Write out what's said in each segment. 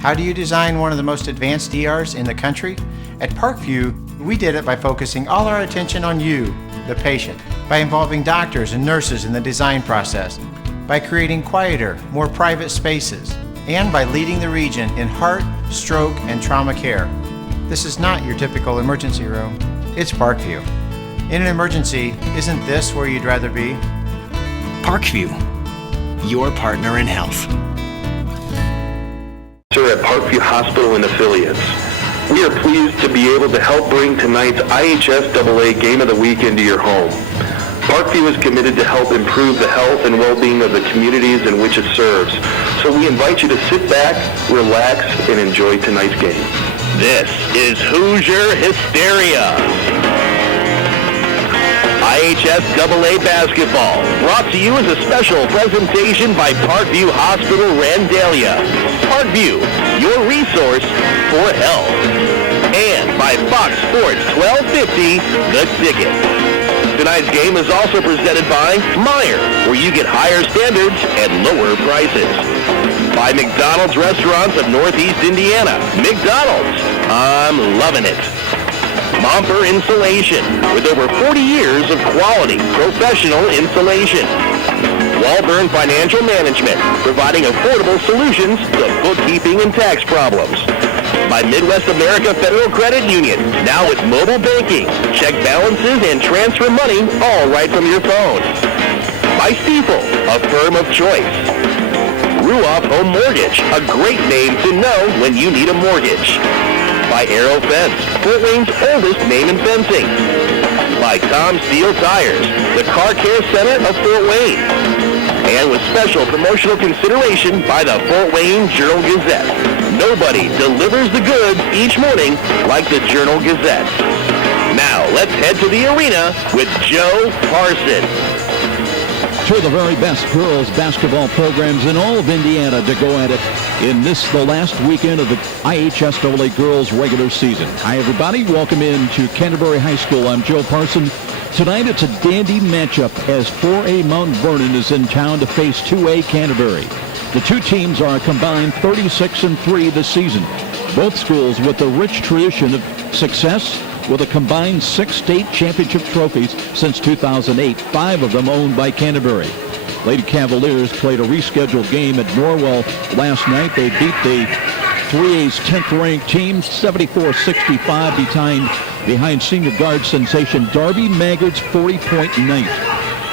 How do you design one of the most advanced ERs in the country? At Parkview, we did it by focusing all our attention on you, the patient, by involving doctors and nurses in the design process, by creating quieter, more private spaces, and by leading the region in heart, stroke, and trauma care. This is not your typical emergency room. It's Parkview. In an emergency, isn't this where you'd rather be? Parkview, your partner in health. At Parkview Hospital and affiliates. We are pleased to be able to help bring tonight's IHSAA Game of the Week into your home. Parkview is committed to help improve the health and well-being of the communities in which it serves. So we invite you to sit back, relax, and enjoy tonight's game. This is Hoosier Hysteria. IHSAA basketball, brought to you as a special presentation by Parkview Hospital Randalia. Parkview, your resource for health. And by Fox Sports 1250, The Ticket. Tonight's game is also presented by Meijer, where you get higher standards and lower prices. By McDonald's Restaurants of Northeast Indiana. McDonald's, I'm loving it. Momper Insulation, with over 40 years of quality, professional insulation. Walburn Financial Management, providing affordable solutions to bookkeeping and tax problems. By Midwest America Federal Credit Union, now with mobile banking, check balances and transfer money all right from your phone. By Stiefel, a firm of choice. Ruoff Home Mortgage, a great name to know when you need a mortgage. By Aero Fence, Fort Wayne's oldest name in fencing. By Tom Steele Tires, the car care center of Fort Wayne. And with special promotional consideration by the Fort Wayne Journal-Gazette. Nobody delivers the goods each morning like the Journal-Gazette. Now, let's head to the arena with Joe Parson. Two of the very best girls basketball programs in all of Indiana to go at it in the last weekend of the IHSAA girls regular season. Hi, everybody. Welcome in to Canterbury High School. I'm Joe Parson. Tonight it's a dandy matchup as 4A Mount Vernon is in town to face 2A Canterbury. The two teams are a combined 36-3 this season. Both schools with a rich tradition of success, with a combined 6 state championship trophies since 2008, 5 of them owned by Canterbury. Lady Cavaliers played a rescheduled game at Norwell last night. They beat the 3A's 10th-ranked team, 74-65, behind senior guard sensation Darby Maggard's 40-point night.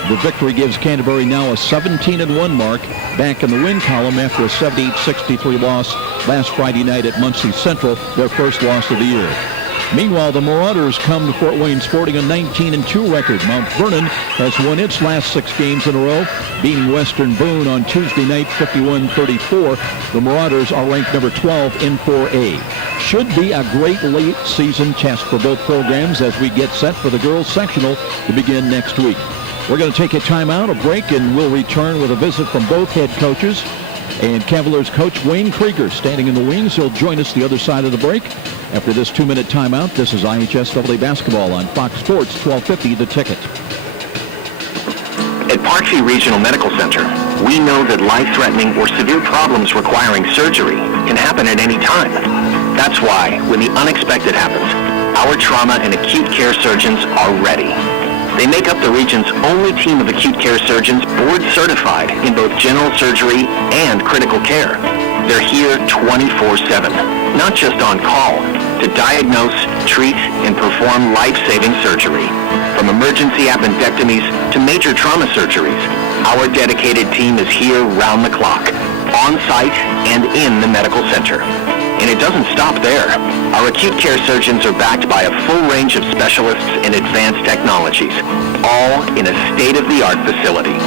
The victory gives Canterbury now a 17-1 mark, back in the win column after a 78-63 loss last Friday night at Muncie Central, their first loss of the year. Meanwhile, the Marauders come to Fort Wayne sporting a 19-2 record. Mount Vernon has won its last 6 games in a row, beating Western Boone on Tuesday night 51-34. The Marauders are ranked number 12 in 4A. Should be a great late season test for both programs as we get set for the girls sectional to begin next week. We're going to take a timeout, a break, and we'll return with a visit from both head coaches. And Cavaliers coach Wayne Krieger standing in the wings. He'll join us the other side of the break. After this 2-minute timeout, this is IHSAA basketball on Fox Sports 1250, The Ticket. At Parkview Regional Medical Center, we know that life-threatening or severe problems requiring surgery can happen at any time. That's why, when the unexpected happens, our trauma and acute care surgeons are ready. They make up the region's only team of acute care surgeons board certified in both general surgery and critical care. They're here 24/7, not just on call, to diagnose, treat, and perform life-saving surgery. From emergency appendectomies to major trauma surgeries, our dedicated team is here round the clock, on site and in the medical center. And it doesn't stop there. Our acute care surgeons are backed by a full range of specialists and advanced technologies, all in a state-of-the-art facility.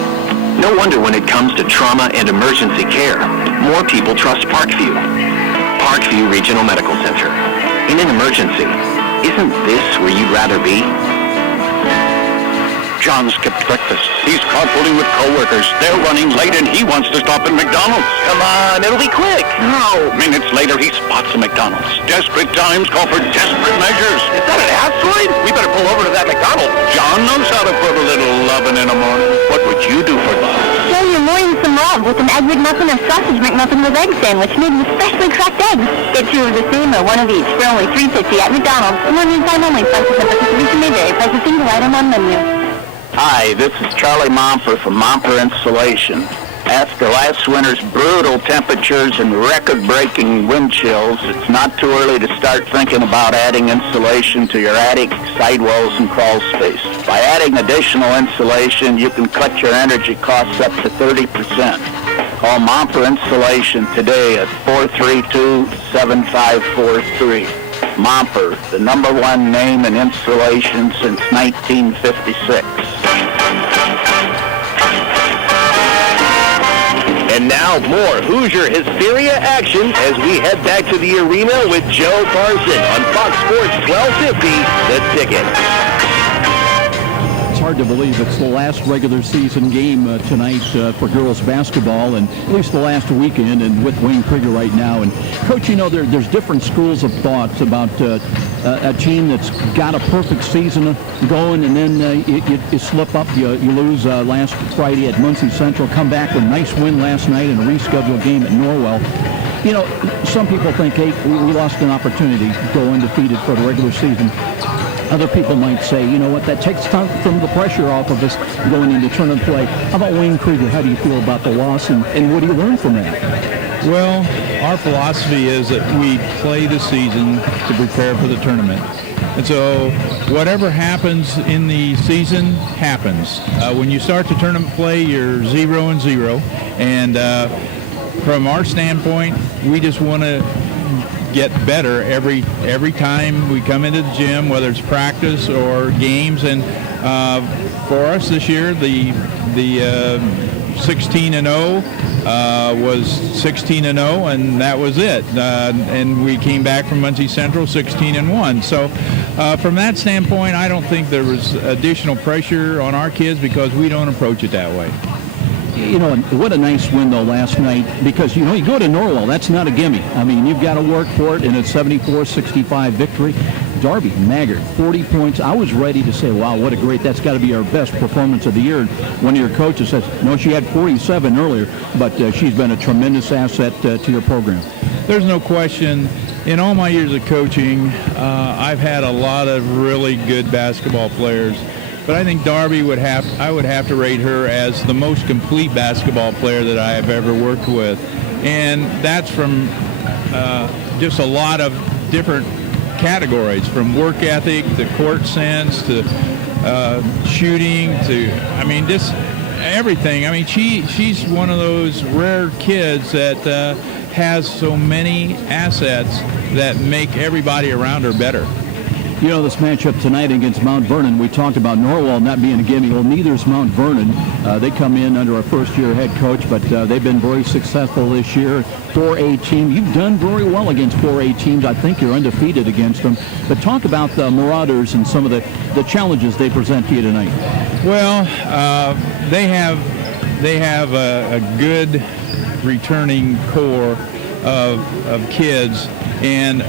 No wonder when it comes to trauma and emergency care, more people trust Parkview. Parkview Regional Medical Center. In an emergency, isn't this where you'd rather be? John skipped breakfast. He's carpooling with coworkers. They're running late and he wants to stop at McDonald's. Come on, it'll be quick. No. Minutes later, he spots a McDonald's. Desperate times call for desperate measures. Is that an asteroid? We better pull over to that McDonald's. John knows how to put a little lovin' in the morning. What would you do for love? Show your morning some in love with an egg McMuffin or sausage McMuffin with egg sandwich made with freshly cracked eggs. Get 2 of the same or 1 of each for only $3.50 at McDonald's. Limited time only. Prices and participation may vary. Price a single item on menu. Hi, this is Charlie Momper from Momper Insulation. After last winter's brutal temperatures and record-breaking wind chills, it's not too early to start thinking about adding insulation to your attic, sidewalls, and crawl space. By adding additional insulation, you can cut your energy costs up to 30%. Call Momper Insulation today at 432-7543. Momper, the #1 name in insulation since 1956. And now more Hoosier Hysteria action as we head back to the arena with Joe Carson on Fox Sports 1250, The Ticket. It's hard to believe it's the last regular season game tonight for girls basketball, and at least the last weekend, and with Wayne Krieger right now. And Coach, you know, there's different schools of thoughts about a team that's got a perfect season going, and then you slip up, you lose last Friday at Muncie Central, come back with a nice win last night and a rescheduled game at Norwell. You know, some people think, hey, we lost an opportunity to go undefeated for the regular season. Other people might say, you know what, that takes some of the pressure off of us going into tournament play. How about Wayne Krieger? How do you feel about the loss, and what do you learn from that? Well, our philosophy is that we play the season to prepare for the tournament. And so whatever happens in the season happens. When you start the tournament play, you're 0-0. And from our standpoint, we just want to get better every time we come into the gym, whether it's practice or games. And for us this year, the 16-0 was 16-0, and that was it. And we came back from Muncie Central 16-1. So from that standpoint, I don't think there was additional pressure on our kids because we don't approach it that way. You know, what a nice win, though, last night, because, you know, you go to Norwell, that's not a gimme. I mean, you've got to work for it in a 74-65 victory. Darby Maggard, 40 points. I was ready to say, wow, what a great, that's got to be our best performance of the year. And one of your coaches says, no, she had 47 earlier, but she's been a tremendous asset to your program. There's no question. In all my years of coaching, I've had a lot of really good basketball players. But I think Darby I would have to rate her as the most complete basketball player that I have ever worked with. And that's from just a lot of different categories, from work ethic to court sense to shooting to, I mean, just everything. I mean, she's one of those rare kids that has so many assets that make everybody around her better. You know, this matchup tonight against Mount Vernon, we talked about Norwell not being a gimme. Well, neither's Mount Vernon. They come in under a first-year head coach, but they've been very successful this year. 4A team. You've done very well against 4A teams. I think you're undefeated against them. But talk about the Marauders and some of the challenges they present to you tonight. Well, they have a good returning core of kids, and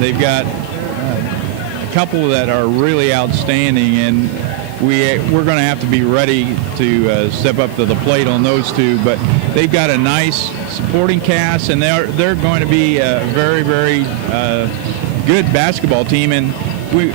they've got a couple that are really outstanding, and we're going to have to be ready to step up to the plate on those two. But they've got a nice supporting cast, and they're going to be a very, very good basketball team. And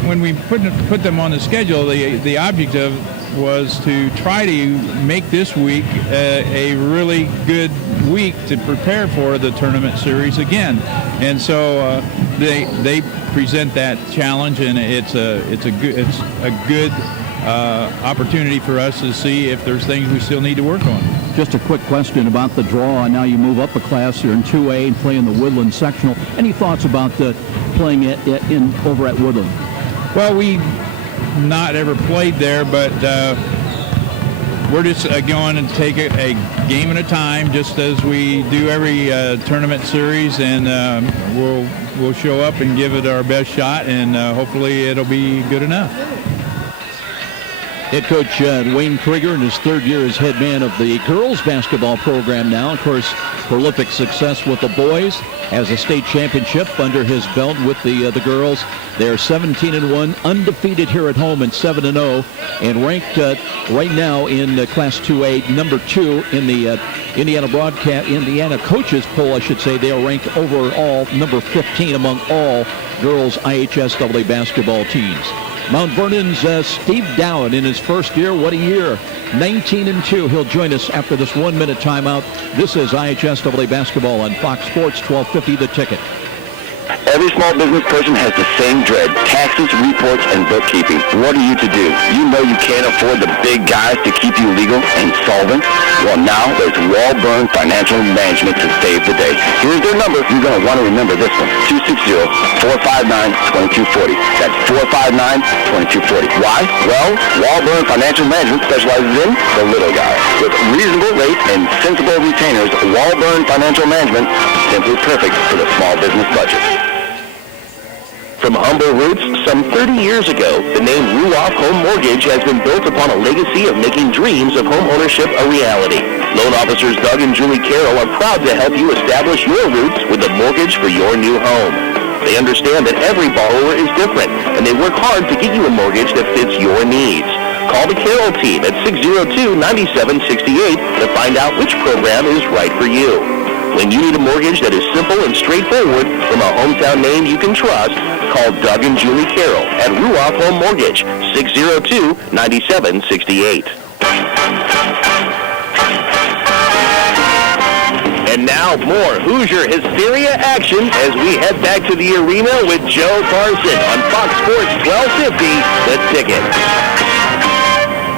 when we put them on the schedule, the objective was to try to make this week a really good week to prepare for the tournament series again. And so they present that challenge, and it's a good opportunity for us to see if there's things we still need to work on. Just a quick question about the draw. Now you move up a class. You're in 2A and play in the Woodland sectional. Any thoughts about playing over at Woodland? Well, we not ever played there, but we're just going to take it a game at a time, just as we do every tournament series, and we'll show up and give it our best shot, and hopefully it'll be good enough. Head coach Wayne Krieger in his third year as head man of the girls basketball program now. Of course, prolific success with the boys. Has a state championship under his belt with the girls. They're 17-1, undefeated here at home, and 7-0, and ranked right now in Class 2A, number 2 in the Indiana coaches poll, I should say. They are ranked overall number 15 among all girls IHSAA basketball teams. Mount Vernon's Steve Dowd in his first year. What a year. 19-2. He'll join us after this 1-minute timeout. This is IHSAA basketball on Fox Sports 1250 The Ticket. Every small business person has the same dread: taxes, reports, and bookkeeping. What are you to do? You know you can't afford the big guys to keep you legal and solvent. Well, now there's Walburn Financial Management to save the day. Here's their number. You're going to want to remember this one: 260-459-2240. That's 459-2240. Why? Well, Walburn Financial Management specializes in the little guy. With reasonable rates and sensible retainers, Walburn Financial Management is simply perfect for the small business budget. From humble roots, some 30 years ago, the name Ruoff Home Mortgage has been built upon a legacy of making dreams of home ownership a reality. Loan officers Doug and Julie Carroll are proud to help you establish your roots with a mortgage for your new home. They understand that every borrower is different, and they work hard to get you a mortgage that fits your needs. Call the Carroll team at 602-9768 to find out which program is right for you. When you need a mortgage that is simple and straightforward from a hometown name you can trust, call Doug and Julie Carroll at Ruoff Home Mortgage, 602-9768. And now more Hoosier Hysteria action as we head back to the arena with Joe Carson on Fox Sports 1250, The Ticket.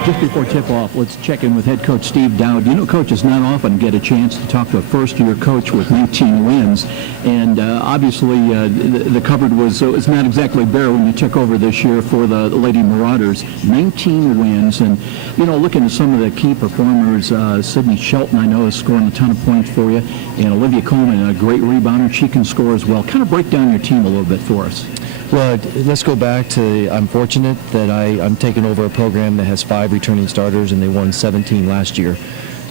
Just before tip-off, let's check in with head coach Steve Dowd. You know, coaches not often get a chance to talk to a first-year coach with 19 wins, and obviously the cupboard was not exactly bare when you took over this year for the Lady Marauders. 19 wins, and you know, looking at some of the key performers, Sydney Shelton, I know, is scoring a ton of points for you, and Olivia Coleman, a great rebounder. She can score as well. Kind of break down your team a little bit for us. Well, let's go back to, I'm fortunate that I'm taking over a program that has 5 returning starters, and they won 17 last year.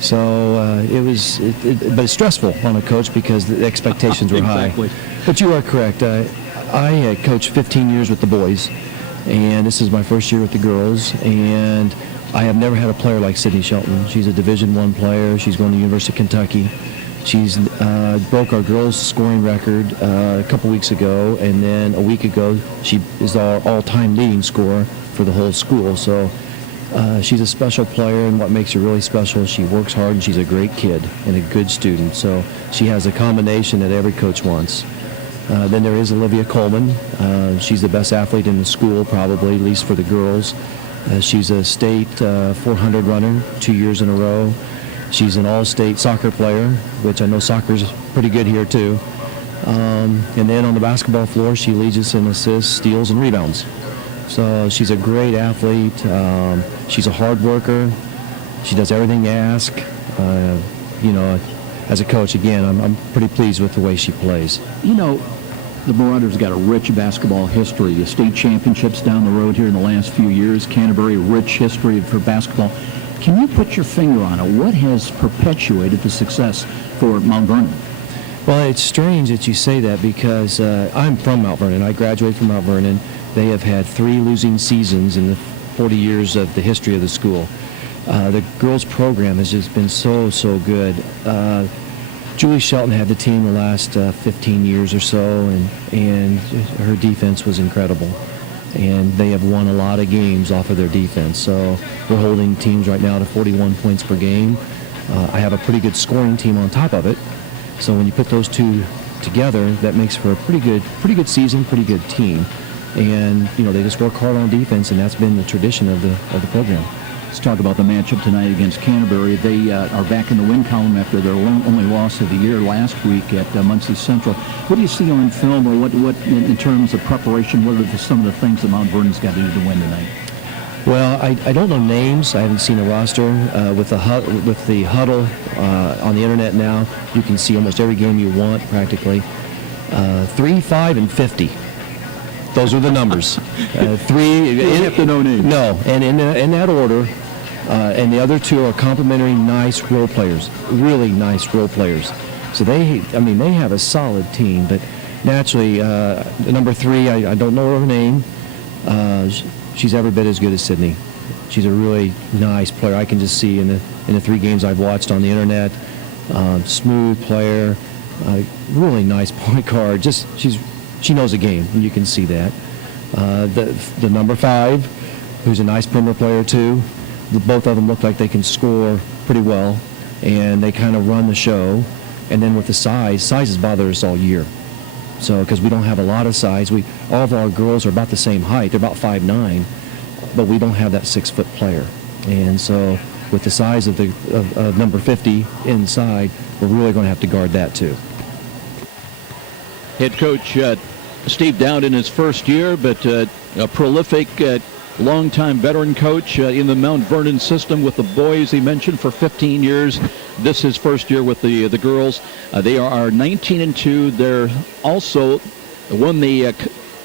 So but it's stressful on a coach because the expectations were Exactly. high. But you are correct. I coached 15 years with the boys, and this is my first year with the girls, and I have never had a player like Sydney Shelton. She's a Division I player. She's going to the University of Kentucky. She's broke our girls' scoring record a couple weeks ago, and then a week ago she is our all-time leading scorer for the whole school. So she's a special player, and what makes her really special is she works hard, and she's a great kid and a good student. So she has a combination that every coach wants. Then there is Olivia Coleman. She's the best athlete in the school, probably, at least for the girls. She's a state 400 runner 2 years in a row. She's an all-state soccer player, which I know soccer's pretty good here too. And then on the basketball floor, she leads us in assists, steals, and rebounds. So she's a great athlete. She's a hard worker. She does everything you ask. You know, as a coach, again, I'm pretty pleased with the way she plays. You know, the Marauders got a rich basketball history. The state championships down the road here in the last few years. Canterbury, rich history for basketball. Can you put your finger on it? What has perpetuated the success for Mount Vernon? Well, it's strange that you say that because I'm from Mount Vernon. I graduated from Mount Vernon. They have had 3 losing seasons in the 40 years of the history of the school. The girls' program has just been so good. Julie Shelton had the team the last 15 years or so, and her defense was incredible. And they have won a lot of games off of their defense. So we're holding teams right now to 41 points per game. I have a pretty good scoring team on top of it. So when you put those two together, that makes for a pretty good season, pretty good team. And you know, they just work hard on defense, and that's been the tradition of the program. Let's talk about the matchup tonight against Canterbury. They are back in the win column after their only loss of the year last week at Muncie Central. What do you see on film, or what in terms of preparation, what are some of the things that Mount Vernon's got to do to win tonight? Well, I don't know names. I haven't seen a roster. With the huddle on the internet now, you can see almost every game you want practically. 3, 5, and 50. Those are the numbers. 3. You don't have to know names. No, and in that order, and the other 2 are complementary, nice role players, really nice role players. So they have a solid team. But naturally, number 3, I don't know her name. She's every bit as good as Sydney. She's a really nice player. I can just see in the 3 games I've watched on the internet. Smooth player, really nice point guard. Just she knows the game, and you can see that. The number 5, who's a nice perimeter player too. Both of them look like they can score pretty well, and they kind of run the show. And then with the size has bothered us all year. So because we don't have a lot of size, all of our girls are about the same height. They're about 5'9", but we don't have that 6-foot player. And so with the size of number 50 inside, we're really going to have to guard that too. Head coach Steve Dowd in his first year, but a prolific, longtime veteran coach in the Mount Vernon system with the boys, he mentioned, for 15 years. This is his first year with the girls. They are 19-2. They're also won the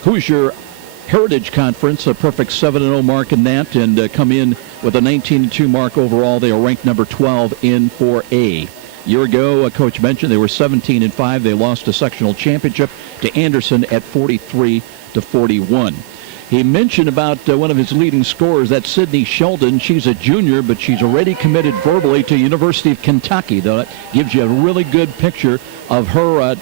Hoosier Heritage Conference, a perfect 7-0 mark in that, and come in with a 19-2 mark overall. They are ranked number 12 in 4A. A year ago, Coach mentioned they were 17-5. They lost a sectional championship to Anderson at 43-41. He mentioned about one of his leading scorers, that's Sydney Sheldon. She's a junior, but she's already committed verbally to University of Kentucky. That gives you a really good picture of her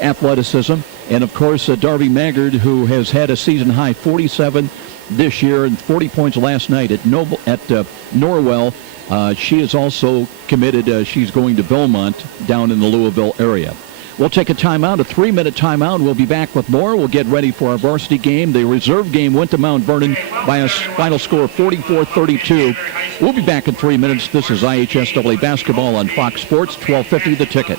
athleticism. And, of course, Darby Maggard, who has had a season-high 47 this year and 40 points last night at Norwell. She is also committed. She's going to Belmont down in the Louisville area. We'll take a timeout, a 3-minute timeout. We'll be back with more. We'll get ready for our varsity game. The reserve game went to Mount Vernon by a final score of 44-32. We'll be back in 3 minutes. This is IHSAA basketball on Fox Sports, 1250 The Ticket.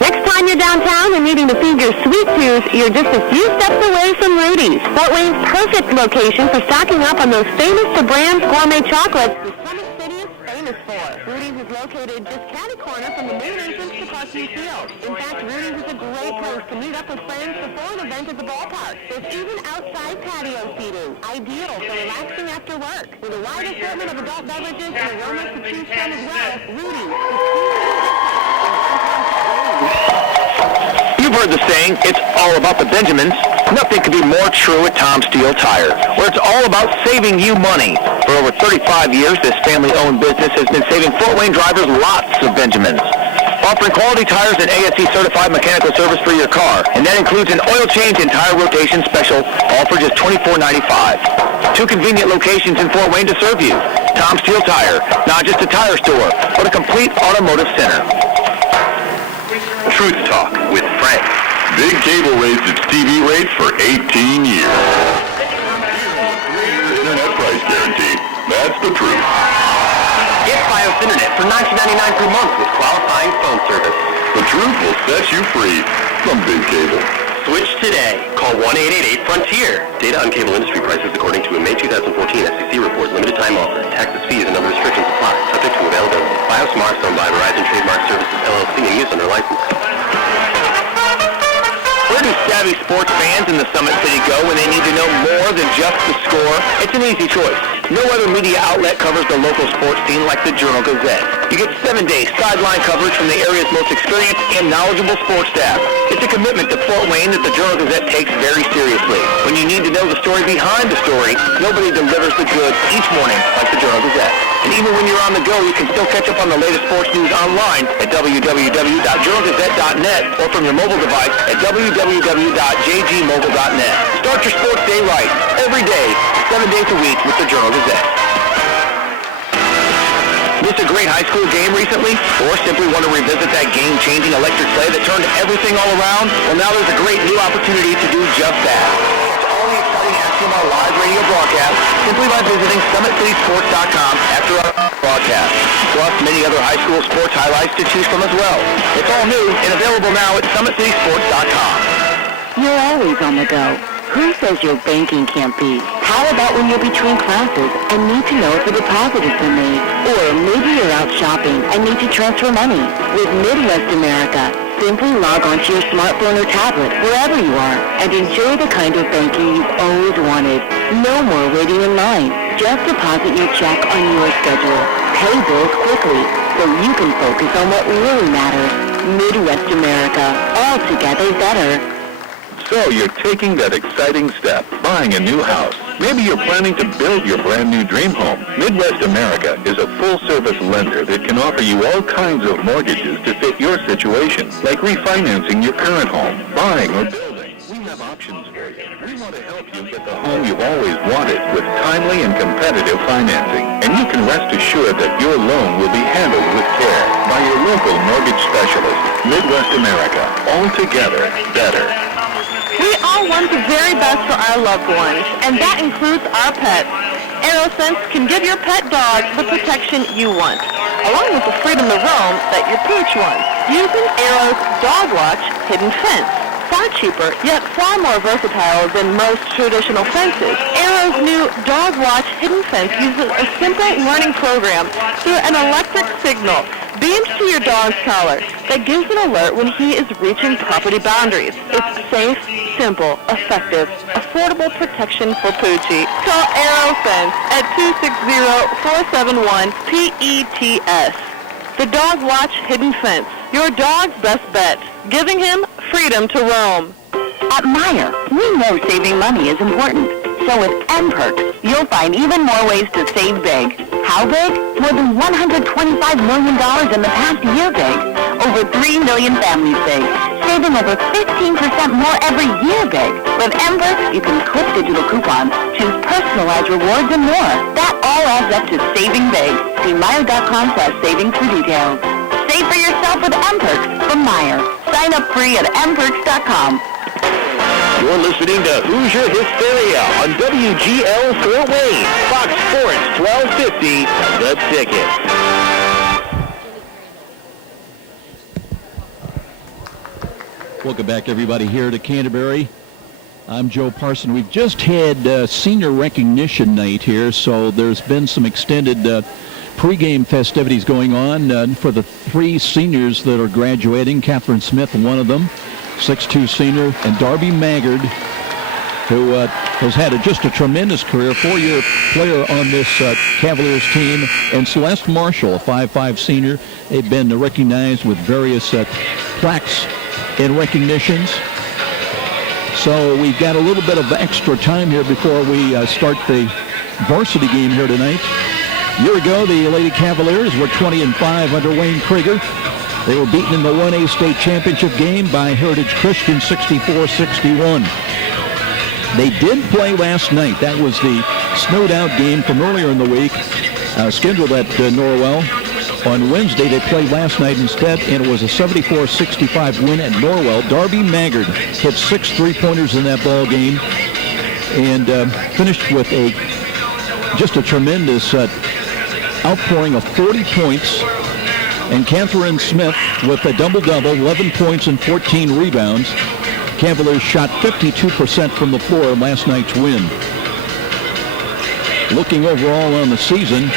Next time you're downtown and needing to feed your sweet tooth, you're just a few steps away from Rudy's. Fort Wayne's perfect location for stocking up on those famous to brand gourmet chocolates the Summit City is famous for. Rudy's is located just catty-corner from the main entrance to Parkview Field. In fact, Rudy's is a great place to meet up with friends before an event at the ballpark. There's even outside patio seating, ideal for relaxing after work. With a wide assortment of adult beverages and aromas to choose from as well, Rudy's is You've heard the saying, it's all about the Benjamins. Nothing could be more true at Tom Steel Tire, where it's all about saving you money. For over 35 years, this family-owned business has been saving Fort Wayne drivers lots of Benjamins. Offering quality tires and ASE-certified mechanical service for your car, and that includes an oil change and tire rotation special, all for just $24.95. 2 convenient locations in Fort Wayne to serve you. Tom Steel Tire, not just a tire store, but a complete automotive center. Truth Talk with Frank. Big Cable raised its TV rates for 18 years. Internet price guarantee. That's the truth. Get Fios Internet for $19.99 per month with qualifying phone service. The truth will set you free from Big Cable. Switch today. Call 1-888-FRONTIER. Data on cable industry prices according to a May 2014 SEC report. Limited time offer. Taxes, fees, and other restrictions apply. Subject to availability. Fios Smart, owned by Verizon Trademark Services, LLC, and used under license. Where do savvy sports fans in the Summit City go when they need to know more than just the score? It's an easy choice. No other media outlet covers the local sports scene like the Journal-Gazette. You get 7-day sideline coverage from the area's most experienced and knowledgeable sports staff. It's a commitment to Fort Wayne that the Journal-Gazette takes very seriously. When you need to know the story behind the story, nobody delivers the goods each morning like the Journal-Gazette. And even when you're on the go, you can still catch up on the latest sports news online at www.journalgazette.net or from your mobile device at www.jgmobile.net. Start your sports day right, every day, 7 days a week with the Journal-Gazette. Miss a great high school game recently? Or simply want to revisit that game-changing electric sleigh that turned everything all around? Well, now there's a great new opportunity to do just that. All the exciting action of our live radio broadcast simply by visiting SummitCitySports.com after our broadcast. Plus many other high school sports highlights to choose from as well. It's all new and available now at SummitCitySports.com. You're always on the go. Who says your banking can't be? How about when you're between classes and need to know if a deposit has been made? Or maybe you're out shopping and need to transfer money. With Midwest America, Simply log onto your smartphone or tablet, wherever you are, and enjoy the kind of banking you've always wanted. No more waiting in line. Just deposit your check on your schedule. Pay bills quickly, so you can focus on what really matters. Midwest America, all together better. So you're taking that exciting step, buying a new house. Maybe you're planning to build your brand new dream home. Midwest America is a full-service lender that can offer you all kinds of mortgages to fit your situation, like refinancing your current home, buying or building. We have options for you. We want to help you get the home you've always wanted with timely and competitive financing. And you can rest assured that your loan will be handled with care by your local mortgage specialist. Midwest America, all together better. We all want the very best for our loved ones, and that includes our pets. AeroSense can give your pet dog the protection you want, along with the freedom to roam that your pooch wants, using Aero's Dog Watch Hidden Fence. Far cheaper, yet far more versatile than most traditional fences. Aero's new Dog Watch Hidden Fence uses a simple learning program through an electric signal beamed to your dog's collar that gives an alert when he is reaching property boundaries. It's safe, simple, effective, affordable protection for Poochie. Call AeroFence at 260-471-PETS. The Dog Watch Hidden Fence, your dog's best bet, giving him freedom to roam. At Meijer, we know saving money is important. So with M-Perks, you'll find even more ways to save big. How big? More than $125 million in the past year big. Over 3 million families big. Saving over 15% more every year big. With M-Perks, you can clip digital coupons, choose personalized rewards, and more. That all adds up to saving big. See Meijer.com/savings for details. Save for yourself with M-Perks from Meijer. Sign up free at mperks.com. You're listening to Hoosier Hysteria on WGL Fort Wayne, Fox Sports 1250, The Ticket. Welcome back, everybody, here to Canterbury. I'm Joe Parson. We've just had senior recognition night here, so there's been some extended pregame festivities going on for the 3 seniors that are graduating. Catherine Smith, one of them, 6'2" senior, and Darby Maggard, who has had just a tremendous career, 4-year player on this Cavaliers team, and Celeste Marshall, a 5'5" senior. They've been recognized with various plaques and recognitions. So we've got a little bit of extra time here before we start the varsity game here tonight. A year ago, the Lady Cavaliers were 20-5 under Wayne Krieger. They were beaten in the 1A state championship game by Heritage Christian 64-61. They did play last night. That was the snowed out game from earlier in the week, scheduled at Norwell. On Wednesday, they played last night instead, and it was a 74-65 win at Norwell. Darby Maggard hit 6 3-pointers in that ball game and finished with just a tremendous outpouring of 40 points. And Catherine Smith with a double-double, 11 points and 14 rebounds. Cavaliers shot 52% from the floor in last night's win. Looking overall on the season,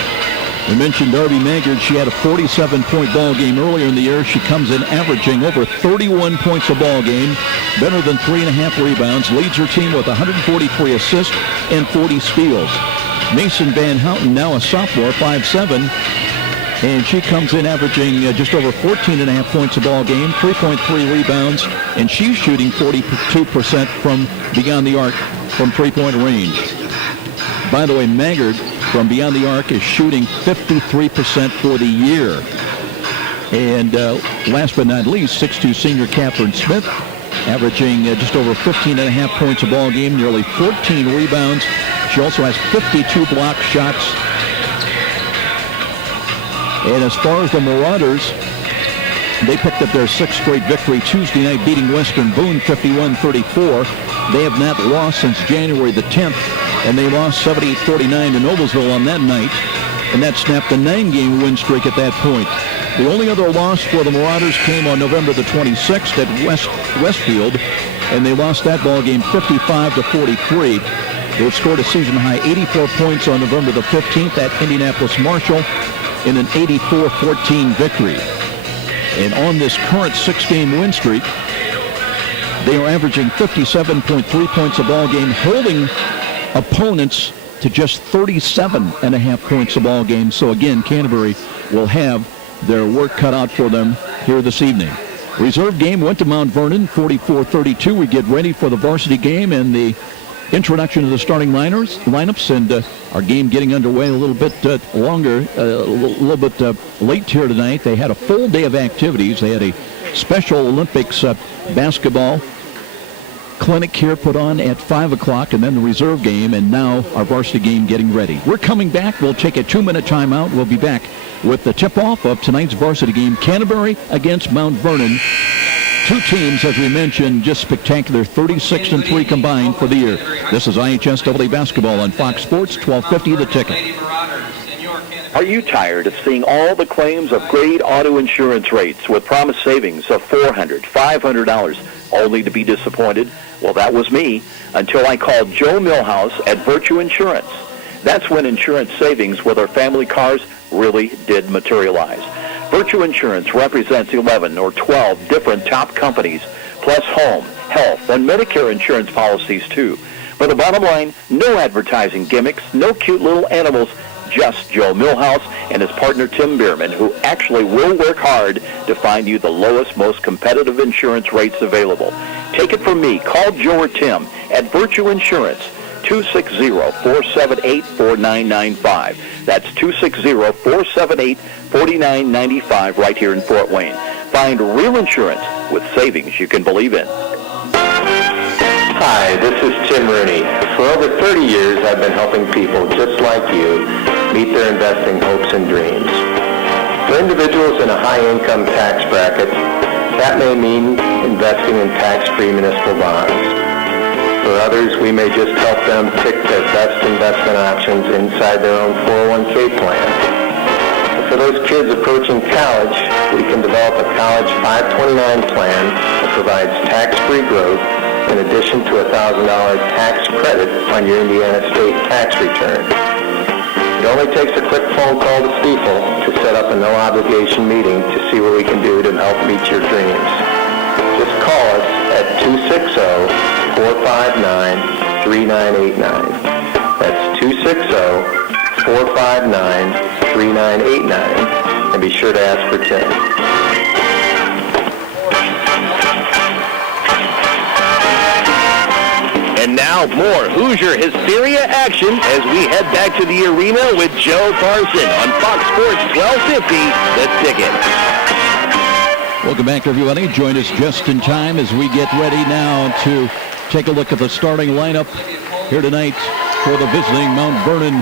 we mentioned Darby Maggard. She had a 47-point ball game earlier in the year. She comes in averaging over 31 points a ball game, better than 3.5 rebounds, leads her team with 143 assists and 40 steals. Mason Van Houten, now a sophomore, 5'7", and she comes in averaging just over 14.5 points a ball game, 3.3 rebounds, and she's shooting 42% from beyond the arc from three-point range. By the way, Maggard from beyond the arc is shooting 53% for the year. And last but not least, 6'2" senior Catherine Smith, averaging just over 15.5 points a ball game, nearly 14 rebounds. She also has 52 block shots. And as far as the Marauders, they picked up their 6th straight victory Tuesday night, beating Western Boone 51-34. They have not lost since January the 10th, and they lost 78-49 to Noblesville on that night, and that snapped a 9-game win streak at that point. The only other loss for the Marauders came on November the 26th at Westfield, and they lost that ball game 55-43. They've scored a season-high 84 points on November the 15th at Indianapolis Marshall in an 84-14 victory. And on this current 6-game win streak, they are averaging 57.3 points a ball game, holding opponents to just 37.5 points a ball game. So again, Canterbury will have their work cut out for them here this evening. Reserve game went to Mount Vernon, 44-32. We get ready for the varsity game and the introduction of the starting lineups, and our game getting underway a little bit longer, a little bit late here tonight. They had a full day of activities. They had a Special Olympics basketball clinic here put on at 5 o'clock, and then the reserve game, and now our varsity game getting ready. We're coming back. We'll take a 2-minute timeout. We'll be back with the tip-off of tonight's varsity game, Canterbury against Mount Vernon. Two teams, as we mentioned, just spectacular, 36-3 combined for the year. This is IHSAA basketball on Fox Sports, 1250 The Ticket. Are you tired of seeing all the claims of great auto insurance rates with promised savings of $400, $500, only to be disappointed? Well, that was me until I called Joe Millhouse at Virtue Insurance. That's when insurance savings with our family cars really did materialize. Virtue Insurance represents 11 or 12 different top companies, plus home, health, and Medicare insurance policies too. But the bottom line, no advertising gimmicks, no cute little animals, just Joe Millhouse and his partner Tim Bierman, who actually will work hard to find you the lowest, most competitive insurance rates available. Take it from me. Call Joe or Tim at Virtue Insurance, 260-478-4995. That's 260-478-4995 right here in Fort Wayne. Find real insurance with savings you can believe in. Hi, this is Tim Rooney. For over 30 years, I've been helping people just like you meet their investing hopes and dreams. For individuals in a high-income tax bracket, that may mean investing in tax-free municipal bonds. For others, we may just help them pick their best investment options inside their own 401k plan. For those kids approaching college, we can develop a college 529 plan that provides tax-free growth in addition to a $1,000 tax credit on your Indiana state tax return. It only takes a quick phone call to Stiefel to set up a no-obligation meeting to see what we can do to help meet your dreams. Just call us at 260-459-3989. That's 260-459-3989. And be sure to ask for Tim. And now more Hoosier Hysteria action as we head back to the arena with Joe Carson on Fox Sports 1250, The Ticket. Welcome back, everybody. Join us just in time as we get ready now to take a look at the starting lineup here tonight for the visiting Mount Vernon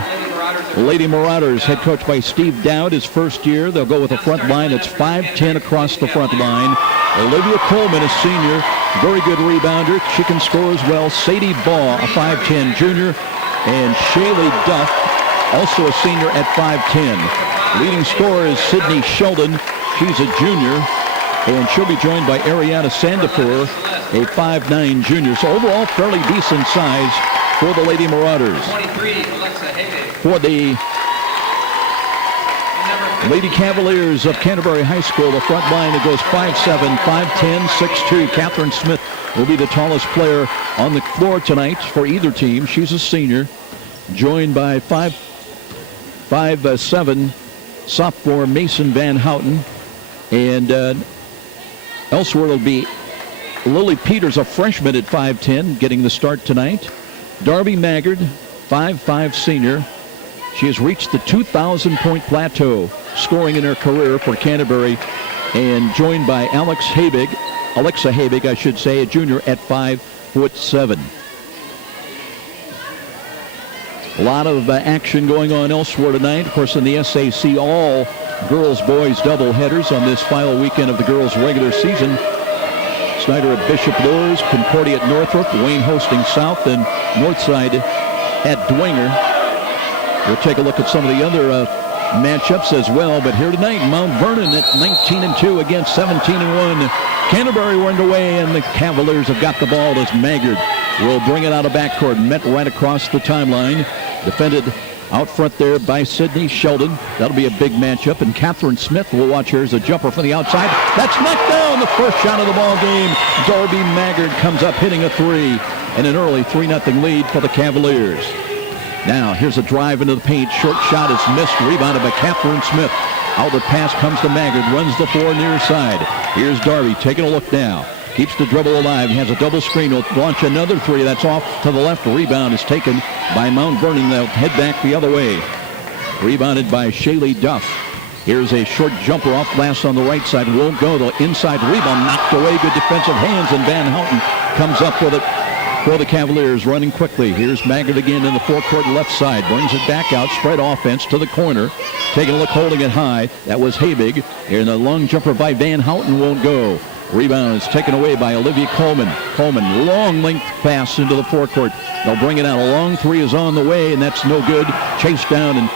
Lady Marauders, head coached by Steve Dowd, his first year. They'll go with a front line. It's 5'10 across the front line. Olivia Coleman, a senior, very good rebounder. She can score as well. Sadie Baugh, a 5'10 junior. And Shaylee Duff, also a senior at 5'10. Leading scorer is Sydney Sheldon. She's a junior. And she'll be joined by Ariana Sandifer, a 5'9 junior. So overall, fairly decent size for the Lady Marauders. For the Lady Cavaliers of Canterbury High School, the front line, it goes 5'7", 5'10", 6'2". Catherine Smith will be the tallest player on the floor tonight for either team. She's a senior, joined by 5'7", sophomore Mason Van Houten. And elsewhere it'll be Lily Peters, a freshman at 5'10", getting the start tonight. Darby Maggard, 5'5", senior. She has reached the 2,000-point plateau, scoring in her career for Canterbury, and joined by Alexa Habig, I should say, a junior at 5'7". A lot of action going on elsewhere tonight. Of course, in the SAC, all girls-boys doubleheaders on this final weekend of the girls' regular season. Snyder at Bishop Luers, Concordia at Northrop, Wayne hosting South, and Northside at Dwenger. We'll take a look at some of the other matchups as well. But here tonight, Mount Vernon at 19-2 against 17-1. Canterbury were underway, and the Cavaliers have got the ball as Maggard will bring it out of backcourt. Met right across the timeline. Defended Out front there by Sydney Sheldon. That'll be a big matchup. And Catherine Smith will watch her as a jumper from the outside. That's knocked down. The first shot of the ball game. Darby Maggard comes up hitting a three. And an early 3-0 lead for the Cavaliers. Now here's a drive into the paint. Short shot is missed. Rebounded by Catherine Smith. Outlet pass comes to Maggard. Runs the floor near side. Here's Darby taking a look now. Keeps the dribble alive. He has a double screen. He'll launch another three. That's off to the left. Rebound is taken by Mount Vernon. They'll head back the other way. Rebounded by Shaylee Duff. Here's a short jumper off glass on the right side. Won't go. The inside rebound knocked away. Good defensive hands. And Van Houten comes up with it for the Cavaliers, running quickly. Here's Maggard again in the forecourt left side. Brings it back out. Spread offense to the corner. Taking a look, holding it high. That was Habig. Here in the long jumper by Van Houten won't go. Rebound is taken away by Olivia Coleman. Coleman, long length pass into the forecourt. They'll bring it out. A long three is on the way, and that's no good. Chased down, and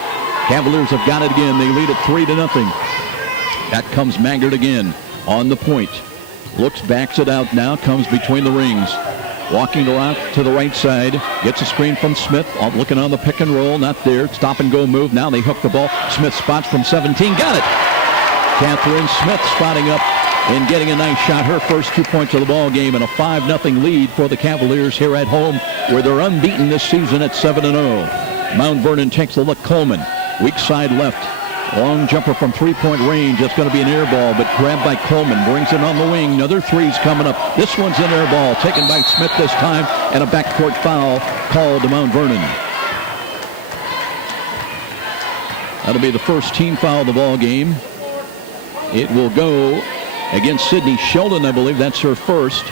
Cavaliers have got it again. They lead it 3-0. That comes Maggard again on the point. Looks, backs it out now. Comes between the rings. Walking to the right side. Gets a screen from Smith. Looking on the pick and roll. Not there. Stop and go move. Now they hook the ball. Smith spots from 17. Got it. Catherine Smith spotting up and getting a nice shot. Her first 2 points of the ball game, and a 5-0 lead for the Cavaliers here at home, where they're unbeaten this season at 7-0. Mount Vernon takes a look. Coleman, weak side left. Long jumper from three-point range. That's going to be an air ball, but grabbed by Coleman. Brings it on the wing. Another three's coming up. This one's an air ball taken by Smith this time, and a backcourt foul called to Mount Vernon. That'll be the first team foul of the ball game. It will go against Sydney Sheldon, I believe. That's her first.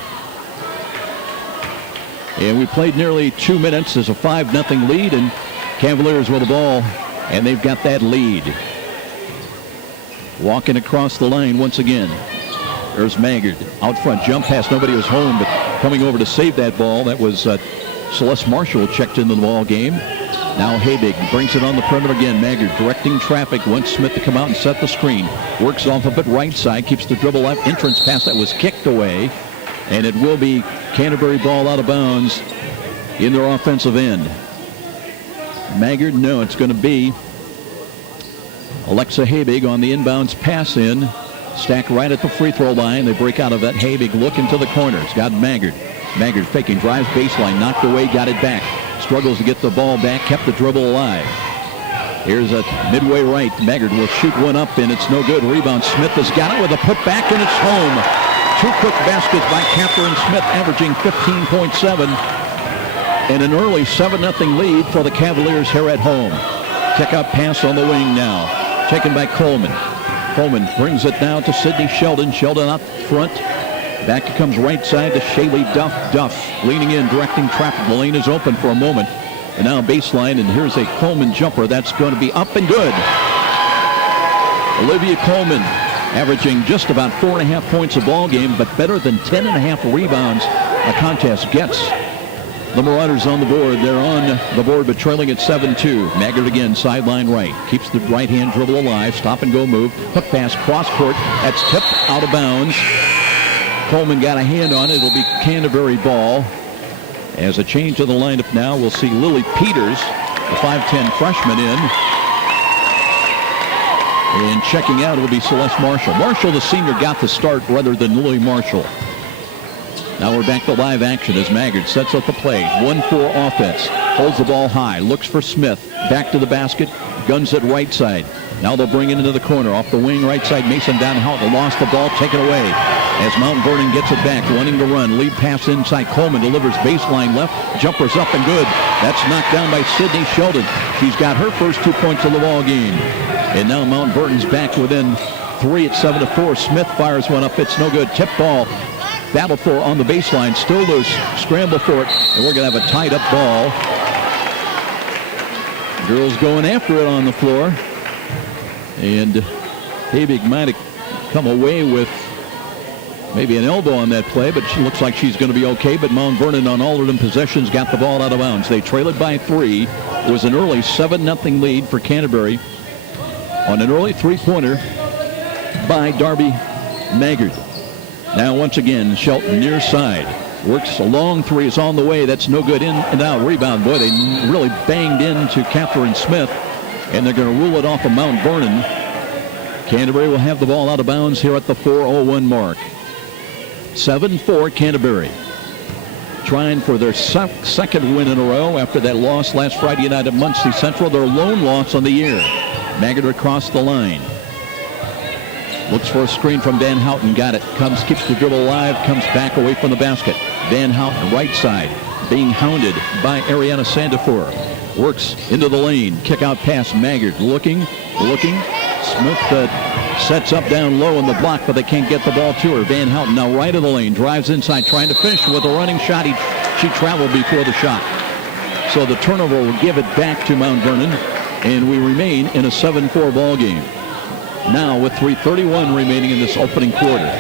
And we played nearly 2 minutes. There's a 5-0 lead, and Cavaliers with the ball, and they've got that lead. Walking across the line once again. There's Maggard. Out front, jump pass. Nobody was home, but coming over to save that ball, that was Celeste Marshall checked into the ball game. Now Habig brings it on the perimeter again. Maggard directing traffic. Wants Smith to come out and set the screen. Works off of it right side. Keeps the dribble left. Entrance pass that was kicked away. And it will be Canterbury ball out of bounds in their offensive end. Maggard, no, it's going to be Alexa Habig on the inbounds pass in. Stacked right at the free throw line. They break out of that. Habig looking to the corner. It's got Maggard. Maggard faking, drives baseline, knocked away, got it back. Struggles to get the ball back, kept the dribble alive. Here's a midway right. Maggard will shoot one up, and it's no good. Rebound. Smith has got it with a putback, and it's home. Two quick baskets by Catherine Smith, averaging 15.7. And an early 7-0 lead for the Cavaliers here at home. Check out pass on the wing now. Taken by Coleman. Coleman brings it down to Sydney Sheldon. Sheldon up front. Back it comes right side to Shaylee Duff. Duff leaning in, directing traffic. The lane is open for a moment. And now baseline, and here's a Coleman jumper. That's going to be up and good. Olivia Coleman averaging just about 4.5 points a ball game, but better than 10.5 rebounds a contest gets. The Marauders on the board. They're on the board, but trailing at 7-2. Maggard again, sideline right. Keeps the right-hand dribble alive. Stop and go move. Hook pass, cross court. That's tipped out of bounds. Coleman got a hand on it. It'll be Canterbury ball. As a change of the lineup now, we'll see Lily Peters, the 5'10 freshman, in. And checking out will be Celeste Marshall. Marshall, the senior, got the start rather than Lily Marshall. Now we're back to live action as Maggard sets up the play. 1-4 offense. Holds the ball high. Looks for Smith. Back to the basket. Guns it right side. Now they'll bring it into the corner. Off the wing right side. Mason down. Houghton lost the ball. Taken away. As Mount Vernon gets it back. Wanting to run. Lead pass inside. Coleman delivers baseline left. Jumper's up and good. That's knocked down by Sydney Sheldon. She's got her first 2 points of the ball game. And now Mount Verton's back within 3 at 7-4. Smith fires one up. It's no good. Tip ball. Battle for on the baseline. Still loose. Scramble for it. And we're going to have a tied up ball. Girls going after it on the floor. And Habig might have come away with maybe an elbow on that play, but she looks like she's going to be okay. But Mount Vernon on all of them possessions got the ball out of bounds. They trail it by 3. It was an early 7-0 lead for Canterbury on an early three-pointer by Darby Maggard. Now once again, Shelton near side. Works a long three. Is on the way. That's no good. In and out. Rebound. Boy, they really banged into Catherine Smith. And they're going to rule it off of Mount Vernon. Canterbury will have the ball out of bounds here at the 4:01 mark. 7-4 Canterbury. Trying for their second win in a row after that loss last Friday night at Muncie Central. Their lone loss on the year. Maggard across the line. Looks for a screen from Van Houten. Got it. Keeps the dribble alive. Comes back away from the basket. Van Houten, right side. Being hounded by Ariana Sandifer. Works into the lane. Kick out pass. Maggard looking. Smith sets up down low in the block, but they can't get the ball to her. Van Houten now right of the lane. Drives inside, trying to finish with a running shot. She traveled before the shot. So the turnover will give it back to Mount Vernon, and we remain in a 7-4 ball game. Now with 3:31 remaining in this opening quarter.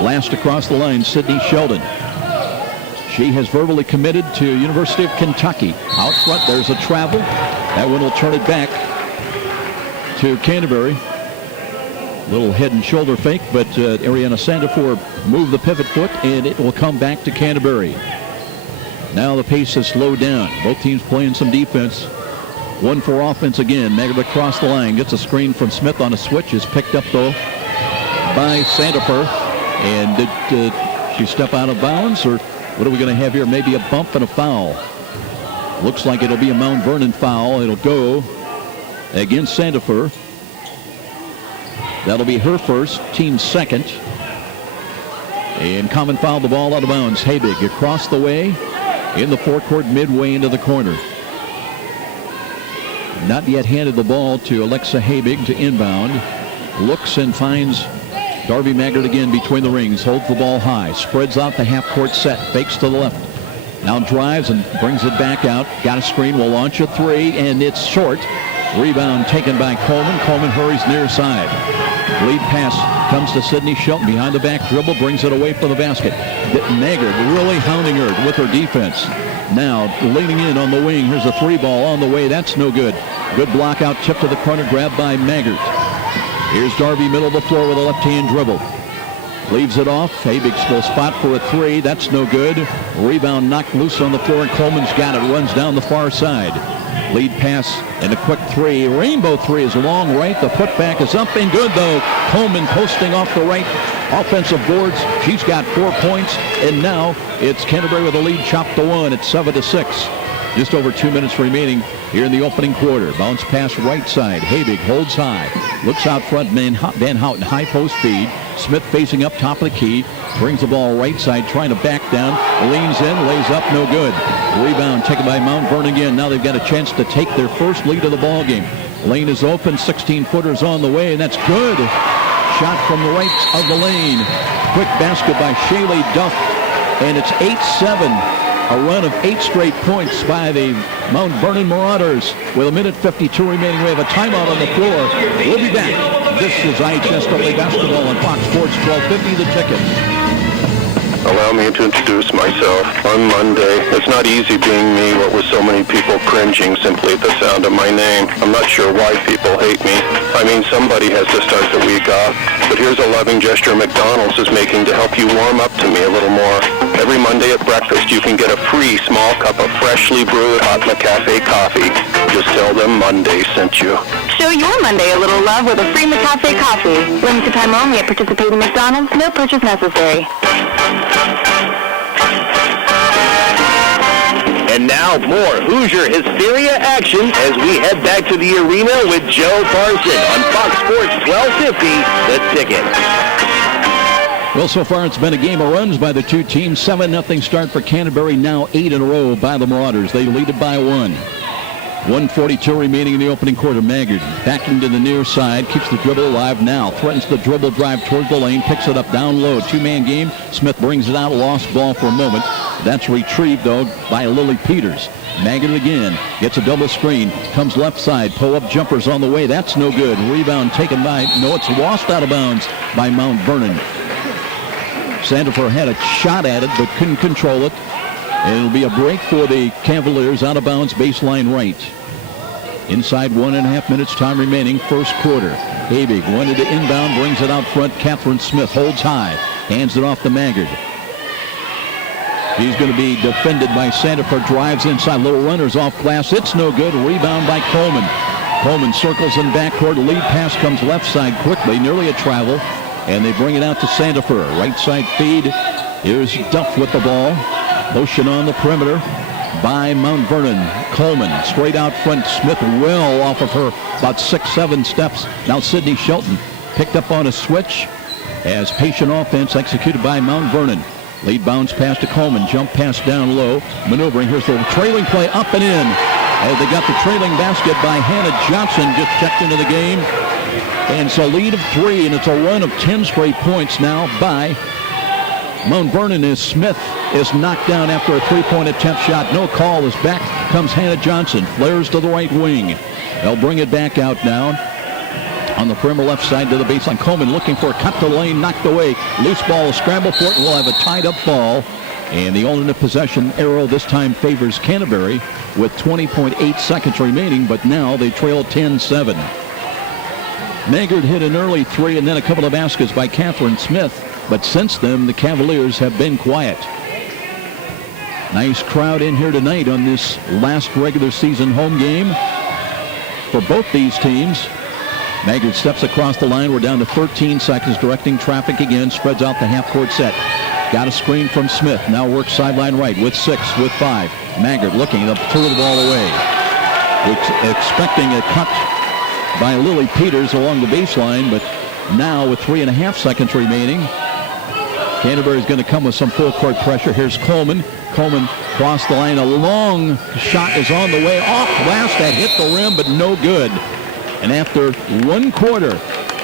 Last across the line, Sydney Sheldon. She has verbally committed to University of Kentucky. Out front, there's a travel. That one will turn it back to Canterbury. Little head and shoulder fake, but Ariana Sandifer moved the pivot foot, and it will come back to Canterbury. Now the pace has slowed down. Both teams playing some defense. One for offense again. Maggard across the line. Gets a screen from Smith on a switch. Is picked up, though, by Sandifer. And did she step out of bounds, or what are we going to have here? Maybe a bump and a foul. Looks like it'll be a Mount Vernon foul. It'll go against Sandifer. That'll be her first, team's second. And common foul, the ball out of bounds. Habig across the way in the forecourt, midway into the corner. Not yet handed the ball to Alexa Habig to inbound. Looks and finds Darby Maggard again between the rings. Holds the ball high. Spreads out the half-court set. Fakes to the left. Now drives and brings it back out. Got a screen. Will launch a three, and it's short. Rebound taken by Coleman. Coleman hurries near side. Lead pass comes to Sydney Shelton. Behind the back dribble. Brings it away from the basket. Maggard really hounding her with her defense. Now leaning in on the wing. Here's a three ball on the way. That's no good. Good block out. Tip to the corner. Grabbed by Maggard. Here's Darby, middle of the floor with a left-hand dribble. Leaves it off. Habig will spot for a three. That's no good. Rebound knocked loose on the floor, and Coleman's got it. Runs down the far side. Lead pass and a quick three. Rainbow three is long right. The putback is up and good, though. Coleman posting off the right. Offensive boards. She's got 4 points, and now it's Canterbury with a lead chopped to one at 7-6. Just over 2 minutes remaining here in the opening quarter. Bounce pass right side. Habig holds high. Looks out front. Van Houten, high post feed. Smith facing up top of the key. Brings the ball right side, trying to back down. Leans in, lays up, no good. Rebound taken by Mount Vernon again. Now they've got a chance to take their first lead of the ball game. Lane is open. 16-footers on the way, and that's good. Shot from the right of the lane. Quick basket by Shaylee Duff, and it's 8-7. A run of 8 straight points by the Mount Vernon Marauders. With 1:52 remaining, we have a timeout on the floor. We'll be back. This is IHSAA basketball on Fox Sports 1250, The Ticket. Allow me to introduce myself. On Monday, it's not easy being me, what with so many people cringing simply at the sound of my name. I'm not sure why people hate me. I mean, somebody has to start the week off. But here's a loving gesture McDonald's is making to help you warm up to me a little more. Every Monday at breakfast, you can get a free small cup of freshly brewed hot McCafe coffee. Just tell them Monday sent you. Show your Monday a little love with a free McCafe coffee. Limited time only at participating McDonald's. No purchase necessary. And now more Hoosier Hysteria action as we head back to the arena with Joe Parson on Fox Sports 1250, The Ticket. Well, so far it's been a game of runs by the two teams. 7-0 start for Canterbury, now 8 in a row by the Marauders. They lead it by 1. 1:42 remaining in the opening quarter. Maggard backing to the near side, keeps the dribble alive now, threatens the dribble drive towards the lane, picks it up down low. Two-man game. Smith brings it out, lost ball for a moment. That's retrieved, though, by Lily Peters. Maggard again, gets a double screen, comes left side, pull-up jumpers on the way. That's no good. Rebound taken by, no, it's lost out of bounds by Mount Vernon. Sandifer had a shot at it, but couldn't control it. And it'll be a break for the Cavaliers, out of bounds, baseline right. Inside 1.5 minutes, time remaining, first quarter. Habig wanted to inbound, brings it out front. Catherine Smith holds high, hands it off to Maggard. He's going to be defended by Sandifer. Drives inside. Little runners off glass. It's no good. Rebound by Coleman. Coleman circles in backcourt. Lead pass comes left side quickly. Nearly a travel. And they bring it out to Sandifer. Right side feed. Here's Duff with the ball. Motion on the perimeter by Mount Vernon. Coleman straight out front. Smith well off of her. About 6-7 steps. Now Sidney Shelton picked up on a switch as patient offense executed by Mount Vernon. Lead bounce pass to Coleman. Jump pass down low. Maneuvering. Here's the trailing play up and in. As they got the trailing basket by Hannah Johnson, just checked into the game. And it's a lead of 3, and it's a run of 10 straight points now by Mount Vernon as Smith is knocked down after a 3-point attempt shot. No call as back comes Hannah Johnson. Flares to the right wing. They'll bring it back out now. On the perimeter left side to the baseline. Coleman looking for a cut to the lane, knocked away. Loose ball, a scramble for it, and we'll have a tied-up ball. And the alternate possession arrow this time favors Canterbury with 20.8 seconds remaining, but now they trail 10-7. Maggard hit an early 3 and then a couple of baskets by Catherine Smith, but since then the Cavaliers have been quiet. Nice crowd in here tonight on this last regular season home game for both these teams. Maggard steps across the line. We're down to 13 seconds, directing traffic again, spreads out the half-court set. Got a screen from Smith. Now works sideline right with 6, with 5. Maggard looking to throw the ball away. Expecting a cut by Lily Peters along the baseline, but now with 3.5 seconds remaining, Canterbury's going to come with some full-court pressure. Here's Coleman. Coleman crossed the line. A long shot is on the way. Off glass that hit the rim, but no good. And after 1 quarter,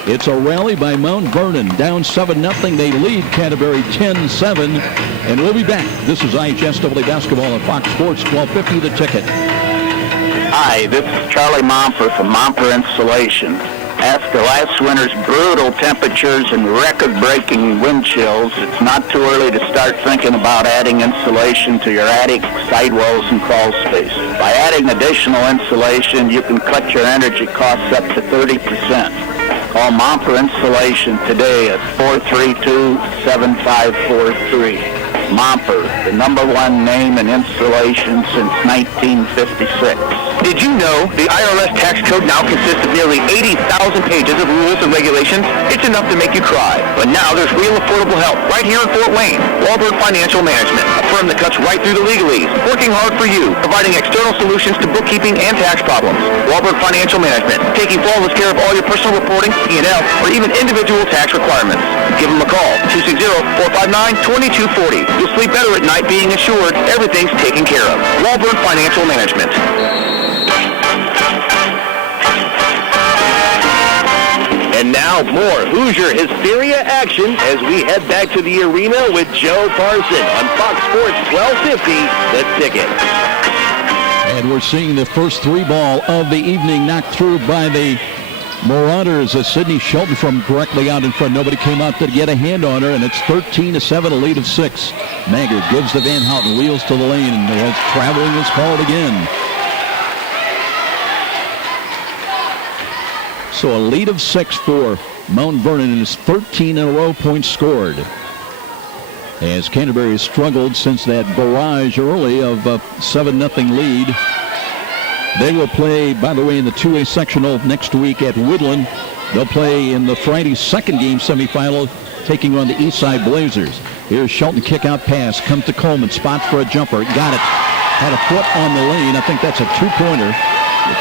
it's a rally by Mount Vernon. Down 7-0. They lead Canterbury 10-7. And we'll be back. This is IHSAA basketball on Fox Sports 1250 The Ticket. Hi, this is Charlie Momper from Momper Insulation. After last winter's brutal temperatures and record-breaking wind chills, it's not too early to start thinking about adding insulation to your attic, sidewalls, and crawl space. By adding additional insulation, you can cut your energy costs up to 30%. Call Momper Insulation today at 432-7543. Momper, the #1 name in insulation since 1956. Did you know the IRS tax code now consists of nearly 80,000 pages of rules and regulations? It's enough to make you cry. But now there's real affordable help right here in Fort Wayne. Wahlberg Financial Management, a firm that cuts right through the legalese, working hard for you, providing external solutions to bookkeeping and tax problems. Wahlberg Financial Management, taking flawless care of all your personal reporting, P&L, or even individual tax requirements. Give them a call, 260-459-2240. You'll sleep better at night being assured everything's taken care of. Wahlberg Financial Management. And now more Hoosier Hysteria action as we head back to the arena with Joe Parson on Fox Sports 1250, The Ticket. And we're seeing the first 3 ball of the evening knocked through by the Marauders. Sidney Shelton from directly out in front. Nobody came out to get a hand on her, and it's 13-7, a lead of 6. Maggard gives to Van Houten, wheels to the lane, and traveling is called again. So a lead of 6 for Mount Vernon, and it's 13 in a row points scored. As Canterbury has struggled since that barrage early of a 7-0 lead. They will play, by the way, in the 2A sectional next week at Woodland. They'll play in the Friday second game semifinal, taking on the Eastside Blazers. Here's Shelton, kick out pass, comes to Coleman, spots for a jumper, got it. Had a foot on the lane. I think that's a 2-pointer.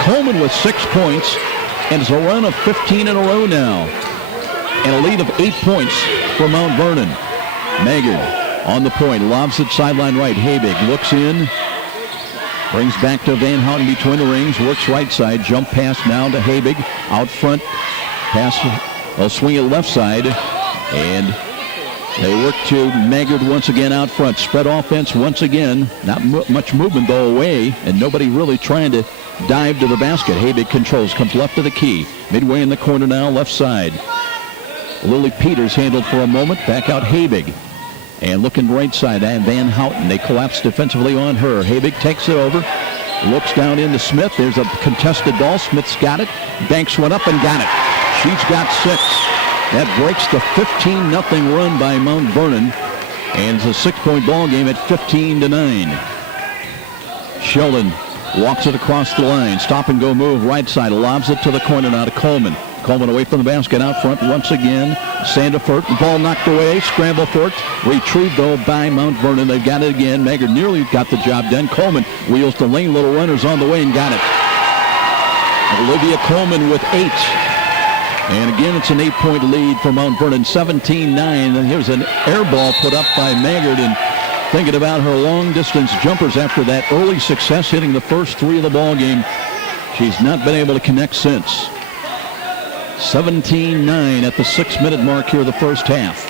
Coleman with 6 points. And it's a run of 15 in a row now. And a lead of 8 points for Mount Vernon. Maggard on the point, lobs it sideline right. Habig looks in, brings back to Van Houten between the rings, works right side, jump pass now to Habig. Out front, pass, they'll swing it left side. And they work to Maggard once again out front. Spread offense once again. Not much movement though away, and nobody really trying to dive to the basket. Habig controls, comes left to the key. Midway in the corner now, left side. Lily Peters handled for a moment. Back out Habig. And looking right side, and Van Houten. They collapse defensively on her. Habig takes it over. Looks down into Smith. There's a contested ball. Smith's got it. Banks one up and got it. She's got 6. That breaks the 15-0 run by Mount Vernon. And it's a 6-point ball game at 15-9. Sheldon walks it across the line. Stop and go move right side. Lobs it to the corner now to Coleman. Coleman away from the basket out front once again. Sandifort. Ball knocked away. Scramble for it. Retrieved though by Mount Vernon. They've got it again. Maggard nearly got the job done. Coleman wheels the lane. Little runners on the way and got it. Olivia Coleman with 8. And again, it's an 8-point lead for Mount Vernon, 17-9. And here's an air ball put up by Maggard. And thinking about her long-distance jumpers after that early success, hitting the first 3 of the ball game, she's not been able to connect since. 17-9 at the 6-minute mark here of the first half.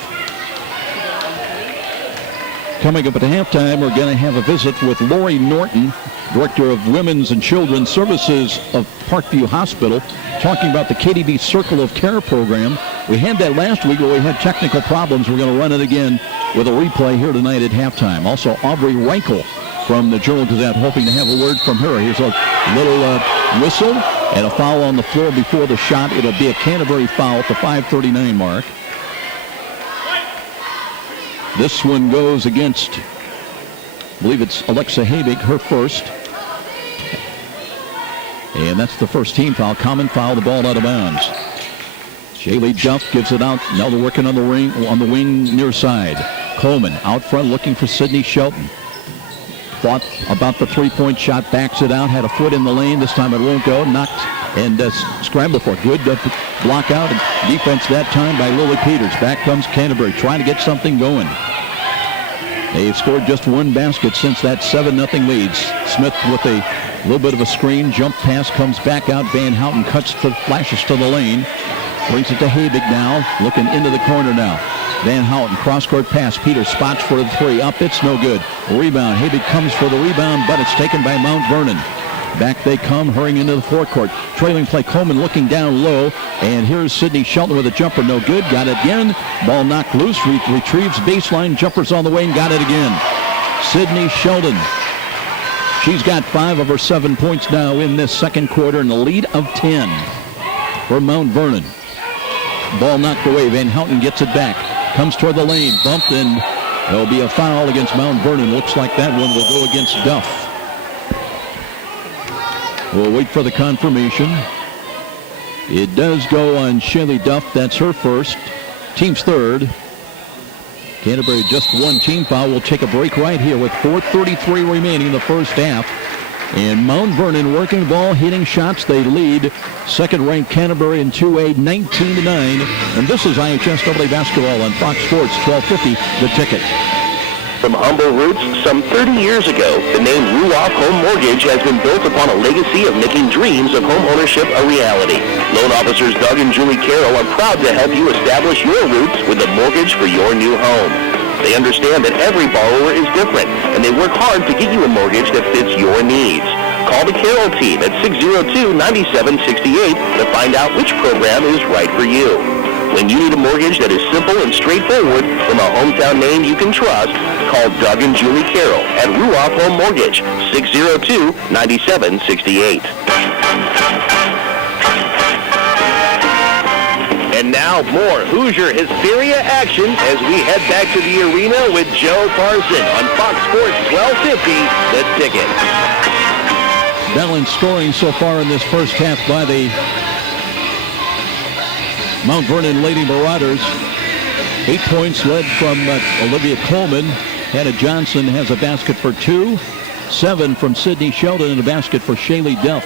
Coming up at halftime, we're going to have a visit with Lori Norton, Director of Women's and Children's Services of Parkview Hospital, talking about the KDB Circle of Care program. We had that last week, but we had technical problems. We're going to run it again with a replay here tonight at halftime. Also, Aubrey Reichel from the Journal-Gazette, hoping to have a word from her. Here's a little whistle and a foul on the floor before the shot. It'll be a Canterbury foul at the 5:39 mark. This one goes against, I believe it's Alexa Habig, her first. And that's the first team foul. Common foul, the ball out of bounds. Shaylee Duff gives it out. Now they're working on the wing near side. Coleman out front looking for Sydney Shelton. Thought about the 3-point shot, backs it out, had a foot in the lane. This time it won't go. Knocked and scrambled for a good block out. And defense that time by Lily Peters. Back comes Canterbury trying to get something going. They've scored just 1 basket since that 7-0 lead. Smith with a little bit of a screen. Jump pass comes back out. Van Houten flashes to the lane. Brings it to Habig now. Looking into the corner now. Van Houten, cross-court pass. Peters spots for the 3. Up, it's no good. Rebound. Habig comes for the rebound, but it's taken by Mount Vernon. Back they come, hurrying into the forecourt. Trailing play, Coleman looking down low. And here's Sydney Shelton with a jumper. No good. Got it again. Ball knocked loose. Retrieves baseline. Jumpers on the way and got it again. Sydney Shelton. She's got 5 of her 7 points now in this second quarter and a lead of 10 for Mount Vernon. Ball knocked away. Van Houten gets it back. Comes toward the lane. Bumped and there'll be a foul against Mount Vernon. Looks like that one will go against Duff. We'll wait for the confirmation. It does go on Shaylee Duff. That's her first. Team's third. Canterbury just 1 team foul. We'll take a break right here with 4:33 remaining in the first half. And Mount Vernon working the ball, hitting shots. They lead second-ranked Canterbury in 2A 19-9. And this is IHSAA basketball on Fox Sports 1250, The Ticket. From humble roots, some 30 years ago, the name Ruoff Home Mortgage has been built upon a legacy of making dreams of home ownership a reality. Loan officers Doug and Julie Carroll are proud to help you establish your roots with a mortgage for your new home. They understand that every borrower is different, and they work hard to get you a mortgage that fits your needs. Call the Carroll team at 602-9768 to find out which program is right for you. When you need a mortgage that is simple and straightforward from a hometown name you can trust, call Doug and Julie Carroll at Ruoff Home Mortgage, 602-9768. And now more Hoosier Hysteria action as we head back to the arena with Joe Parson on Fox Sports 1250, The Ticket. Balanced scoring so far in this first half by the Mount Vernon Lady Marauders. 8 points led from Olivia Coleman. Hannah Johnson has a basket for 2. 7 from Sydney Sheldon and a basket for Shaylee Duff.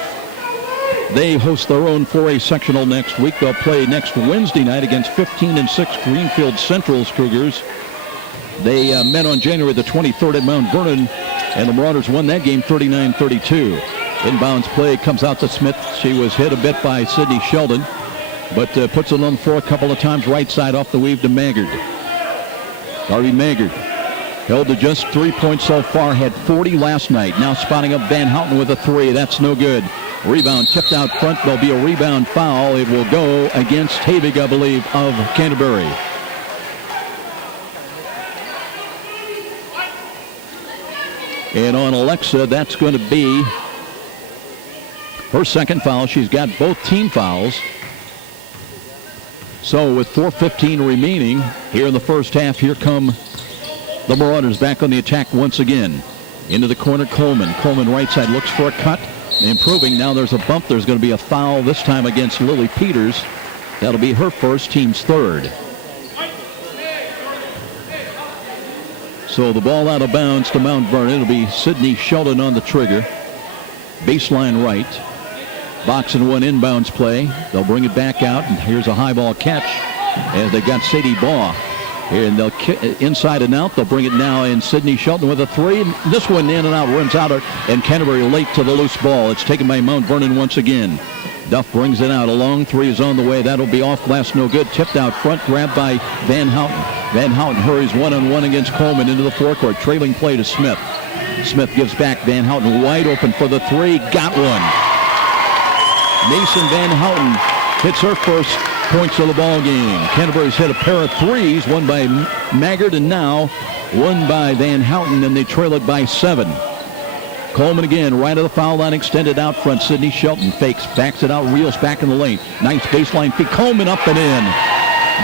They host their own 4A sectional next week. They'll play next Wednesday night against 15-6 Greenfield Central's Cougars. They met on January the 23rd at Mount Vernon, and the Marauders won that game 39-32. Inbounds play comes out to Smith. She was hit a bit by Sydney Sheldon, but puts it on the floor a couple of times, right side off the weave to Maggard. Darby Maggard held to just 3 points so far, had 40 last night. Now spotting up Van Houten with a 3. That's no good. Rebound tipped out front. There'll be a rebound foul. It will go against Habig, I believe, of Canterbury. And on Alexa, that's going to be her second foul. She's got both team fouls. So with 4:15 remaining here in the first half, here come the The Marauders back on the attack once again. Into the corner, Coleman. Coleman right side looks for a cut. Improving. Now there's a bump. There's going to be a foul this time against Lily Peters. That'll be her first, team's third. So the ball out of bounds to Mount Vernon. It'll be Sydney Sheldon on the trigger. Baseline right. Box and one inbounds play. They'll bring it back out, and here's a high ball catch as they got Sadie Baugh. And they'll inside and out. They'll bring it now in. Sydney Shelton with a three. This one in and out, rims out, and Canterbury late to the loose ball. It's taken by Mount Vernon once again. Duff brings it out. A long three is on the way. That'll be off glass, no good. Tipped out front, grabbed by Van Houten. Van Houten hurries one-on-one against Coleman into the forecourt. Trailing play to Smith. Smith gives back. Van Houten wide open for the three. Got one. Mason Van Houten hits her first points of the ball game. Canterbury's hit a pair of threes, one by Maggard and now one by Van Houten, and they trail it by 7. Coleman again, right of the foul line, extended out front. Sydney Shelton fakes, backs it out, reels back in the lane. Nice baseline feed. Coleman up and in.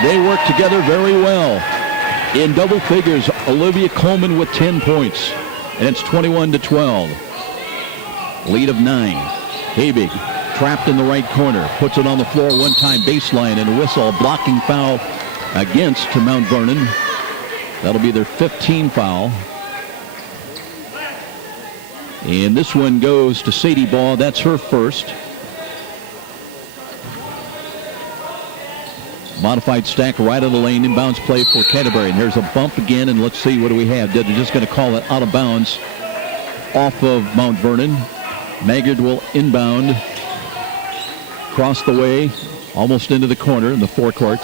They work together very well. In double figures, Olivia Coleman with 10 points. And it's 21-12. Lead of 9. Habig trapped in the right corner. Puts it on the floor one time, baseline, and a whistle. A blocking foul against to Mount Vernon. That'll be their 15th foul. And this one goes to Sadie Baugh. That's her first. Modified stack right of the lane. Inbounds play for Canterbury. And there's a bump again. And let's see, what do we have? They're just going to call it out of bounds off of Mount Vernon. Maggard will inbound. Cross the way. Almost into the corner in the forecourt.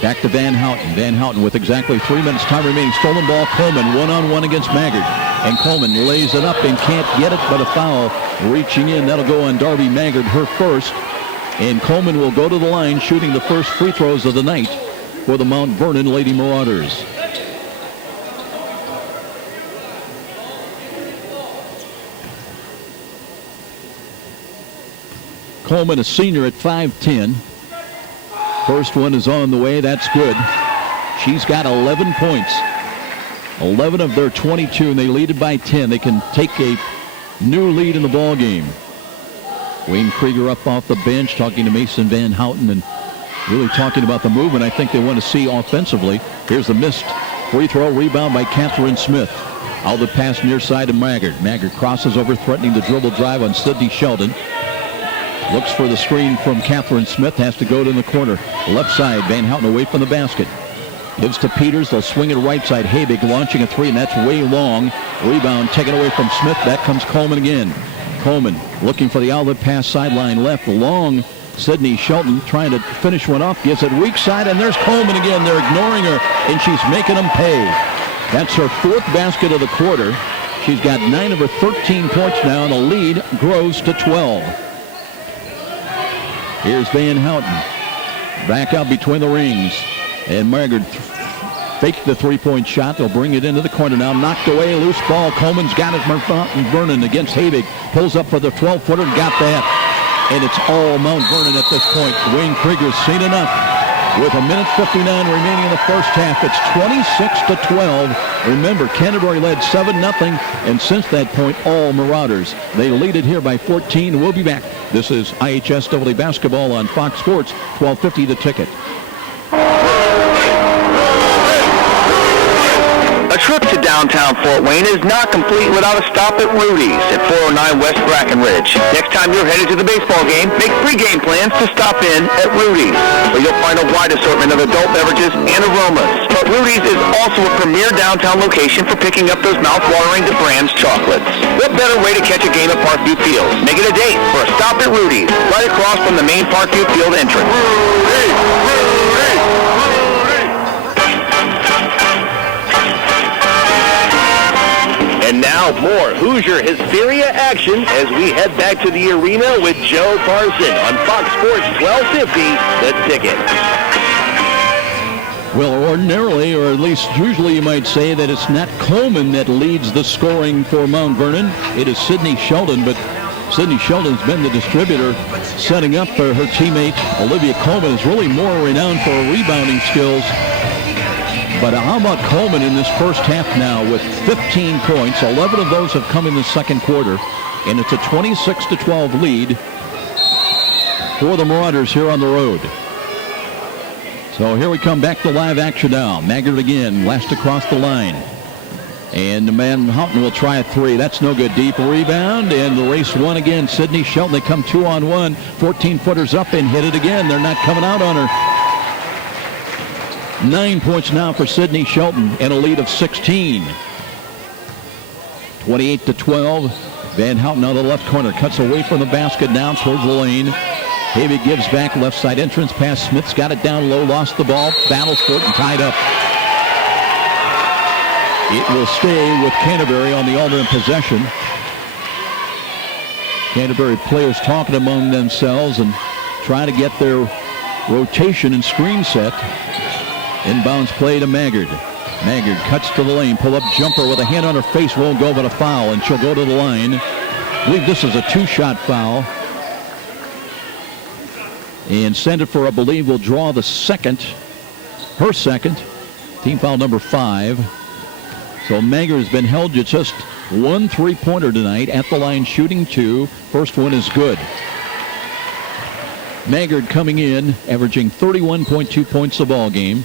Back to Van Houten. Van Houten with exactly 3 minutes time remaining. Stolen ball. Coleman one-on-one against Maggard. And Coleman lays it up and can't get it, but a foul reaching in. That'll go on Darby Maggard, her first. And Coleman will go to the line, shooting the first free throws of the night for the Mount Vernon Lady Marauders. Coleman, a senior at 5'10". First one is on the way. That's good. She's got 11 points. 11 of their 22, and they lead it by 10. They can take a new lead in the ball game. Wayne Krieger up off the bench talking to Mason Van Houten and really talking about the movement I think they want to see offensively. Here's the missed free throw. Rebound by Catherine Smith. Out the pass near side to Maggard. Maggard crosses over, threatening the dribble drive on Sydney Sheldon. Looks for the screen from Catherine Smith. Has to go to the corner. Left side, Van Houten away from the basket. Gives to Peters. They'll swing it right side. Habig launching a three, and that's way long. Rebound taken away from Smith. Back comes Coleman again. Coleman looking for the outlet pass, sideline left. Long. Sydney Shelton trying to finish one off. Gives it weak side, and there's Coleman again. They're ignoring her, and she's making them pay. That's her 4th basket of the quarter. She's got 9 of her 13 points now, and the lead grows to 12. Here's Van Houten. Back out between the rings. And Maggard faked the three-point shot. They'll bring it into the corner now. Knocked away, loose ball. Coleman's got it. Vernon against Habig. Pulls up for the 12-footer. Got that. And it's all Mount Vernon at this point. Wayne Krieger's seen enough. With 1:59 remaining in the first half, it's 26-12. Remember, Canterbury led 7-0, and since that point, all Marauders. They lead it here by 14. We'll be back. This is IHSAA basketball on Fox Sports, 1250 The Ticket. A trip to downtown Fort Wayne is not complete without a stop at Rudy's at 409 West Brackenridge. Next time you're headed to the baseball game, make pre-game plans to stop in at Rudy's, where you'll find a wide assortment of adult beverages and aromas. But Rudy's is also a premier downtown location for picking up those mouth-watering DeFran's chocolates. What better way to catch a game at Parkview Field? Make it a date for a stop at Rudy's, right across from the main Parkview Field entrance. And now more Hoosier Hysteria action as we head back to the arena with Joe Parson on Fox Sports 1250, The Ticket. Well, ordinarily, or at least usually you might say that it's not Coleman that leads the scoring for Mount Vernon. It is Sydney Sheldon, but Sydney Sheldon's been the distributor, setting up for her teammate. Olivia Coleman is really more renowned for her rebounding skills. But how about Coleman in this first half now with 15 points? 11 of those have come in the second quarter. And it's a 26-12 lead for the Marauders here on the road. So here we come back to live action now. Maggard again, last across the line. And the man Houghton will try a three. That's no good. Deep rebound, and the race one again. Sydney Shelton, they come 2-on-1. 14-footers up and hit it again. They're not coming out on her. 9 points now for Sydney Shelton and a lead of 16. 28-12. Van Houten out of the left corner. Cuts away from the basket down towards the lane. Habig gives back left side entrance pass. Smith's got it down low. Lost the ball. Battles for it and tied up. It will stay with Canterbury on the alternate possession. Canterbury players talking among themselves and trying to get their rotation and screen set. Inbounds play to Maggard. Maggard cuts to the lane. Pull-up jumper with a hand on her face. Won't go, but a foul, and she'll go to the line. I believe this is a two-shot foul. And Sandefur, I believe, will draw the second. Her second. Team foul number 5. So Maggard has been held to just 1 3-pointer tonight. At the line shooting 2. First one is good. Maggard coming in, averaging 31.2 points a ball game.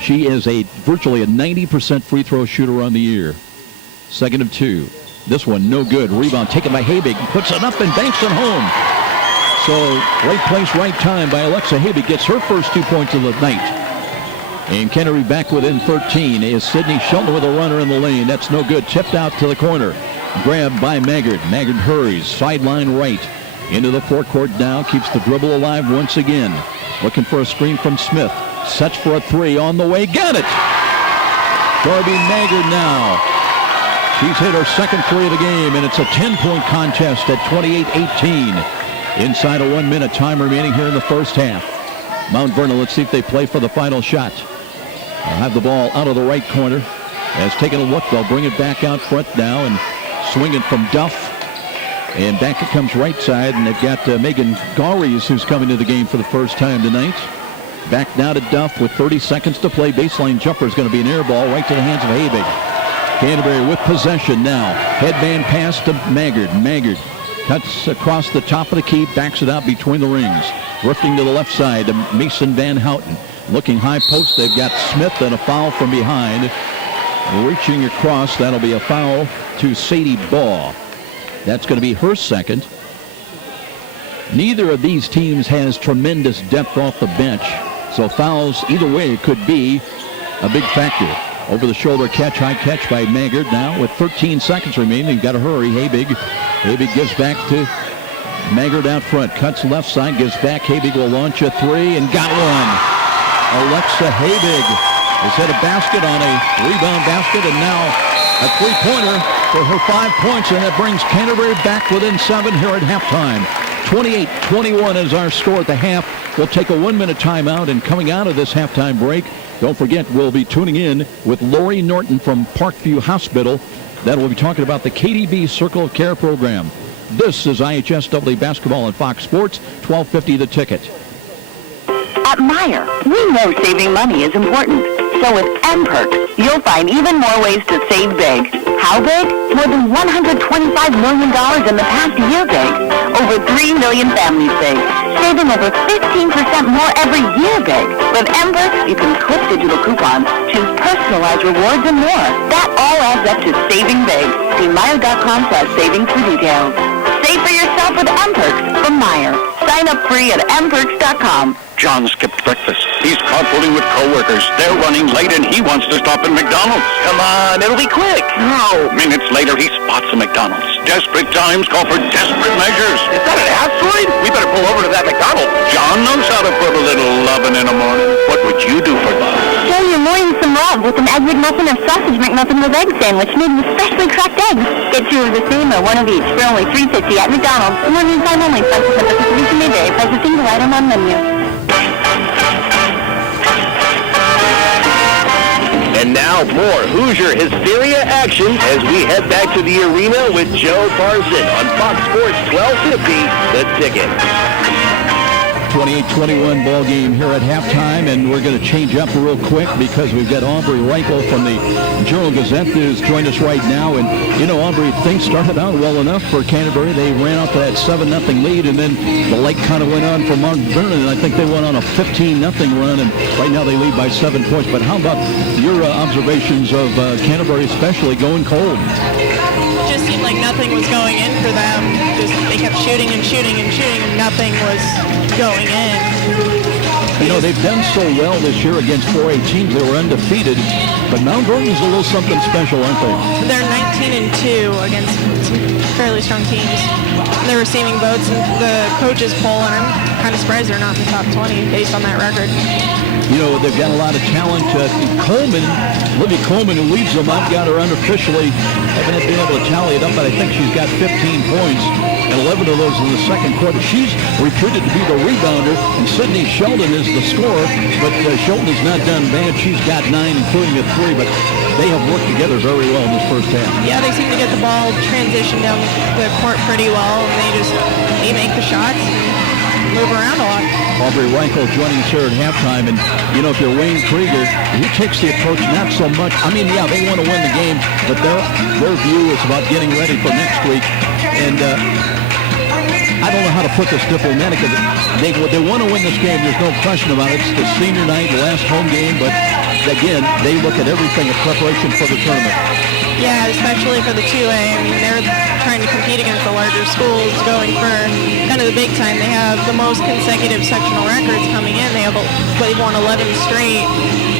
She is virtually a 90% free throw shooter on the year. Second of 2. This one no good. Rebound taken by Habig. Puts it up and banks it home. So right place, right time by Alexa Habig. Gets her first 2 points of the night. And Canterbury back within 13 is Sydney Shelton with a runner in the lane. That's no good. Tipped out to the corner. Grabbed by Maggard. Maggard hurries. Sideline right. Into the forecourt now. Keeps the dribble alive once again. Looking for a screen from Smith. Sets for a 3 on the way. Got it! Darby Maggard now. She's hit her second 3 of the game, and it's a 10-point contest at 28-18. Inside a 1 minute time remaining here in the first half. Mount Vernon, let's see if they play for the final shot. They'll have the ball out of the right corner. Has taken a look. They'll bring it back out front now and swing it from Duff. And back it comes right side, and they've got Megan Gauries, who's coming to the game for the first time tonight. Back now to Duff with 30 seconds to play. Baseline jumper is going to be an air ball right to the hands of Habig. Canterbury with possession now. Headband pass to Maggard. Maggard cuts across the top of the key, backs it out between the rings. Drifting to the left side to Mason Van Houten. Looking high post, they've got Smith and a foul from behind. Reaching across, that'll be a foul to Sadie Baugh. That's going to be her second. Neither of these teams has tremendous depth off the bench, so fouls either way could be a big factor. Over the shoulder catch, high catch by Maggard now with 13 seconds remaining. You've got to hurry. Habig gives back to Maggard out front. Cuts left side, gives back. Habig will launch a 3 and got one. Alexa Habig has hit a basket on a rebound basket, and now a 3-pointer for her 5 points, and that brings Canterbury back within 7 here at halftime. 28-21 is our score at the half. We'll take a 1-minute timeout, and coming out of this halftime break, don't forget, we'll be tuning in with Lori Norton from Parkview Hospital. That will be talking about the KDB Circle of Care program. This is IHSAA basketball on Fox Sports, 1250 The Ticket. At Meijer, we know saving money is important. So with M-Perks, you'll find even more ways to save big. How big? More than $125 million in the past year big. Over 3 million families big. Saving over 15% more every year big. With M-Perks, you can clip digital coupons, choose personalized rewards, and more. That all adds up to saving big. See Meijer.com/savings for details. Save for yourself with M-Perks from Meijer. Sign up free at mperks.com. John skipped breakfast. He's carpooling with coworkers. They're running late and he wants to stop at McDonald's. Come on, it'll be quick. No. Minutes later, he spots a McDonald's. Desperate times call for desperate measures. Is that an asteroid? We better pull over to that McDonald's. John knows how to put a little lovin' in the morning. What would you do for love? Fill your morning some love with an Egg McMuffin or Sausage McMuffin with egg sandwich made with freshly cracked eggs. Get 2 of the same or 1 of each for only $3.50 at McDonald's. Morning time only, 5% of distribution may vary. Price of single item on menu. And now more Hoosier Hysteria action as we head back to the arena with Joe Parson on Fox Sports 1250, The Ticket. 28-21 ball game here at halftime, and we're going to change up real quick because we've got Aubrey Reichel from the Journal-Gazette who's joined us right now. And, Aubrey, things started out well enough for Canterbury. They ran out to that 7-0 lead, and then the light kind of went on for Mount Vernon, and I think they went on a 15-0 run, and right now they lead by 7 points. But how about your observations of Canterbury especially going cold? It just seemed like nothing was going in for them. They kept shooting and shooting and shooting, and nothing was going in. They've done so well this year against 4A teams. They were undefeated, but Mount Vernon's a little something special, aren't they? They're 19-2 against some fairly strong teams. They're receiving votes in the coaches poll, and I'm kind of surprised they're not in the top 20 based on that record. They've got a lot of talent. Libby Coleman, who leads them, I've got her unofficially. I haven't been able to tally it up, but I think she's got 15 points, and 11 of those in the second quarter. She's reputed to be the rebounder, and Sydney Sheldon is the scorer, but Sheldon has not done bad. She's got 9, including a 3, but they have worked together very well in this first half. Yeah, they seem to get the ball transitioned down the court pretty well, and they make the shots and move around a lot. Aubrey Reichel joining us here at halftime, and if you're Wayne Krieger, he takes the approach not so much. They want to win the game, but their view is about getting ready for next week. And I don't know how to put this diplomatically. They want to win this game. There's no question about it. It's the senior night, the last home game, but again, they look at everything in preparation for the tournament. Yeah, especially for the 2A. They're trying to compete against the larger schools, going for kind of the big time. They have the most consecutive sectional records coming in. They've won 11 straight,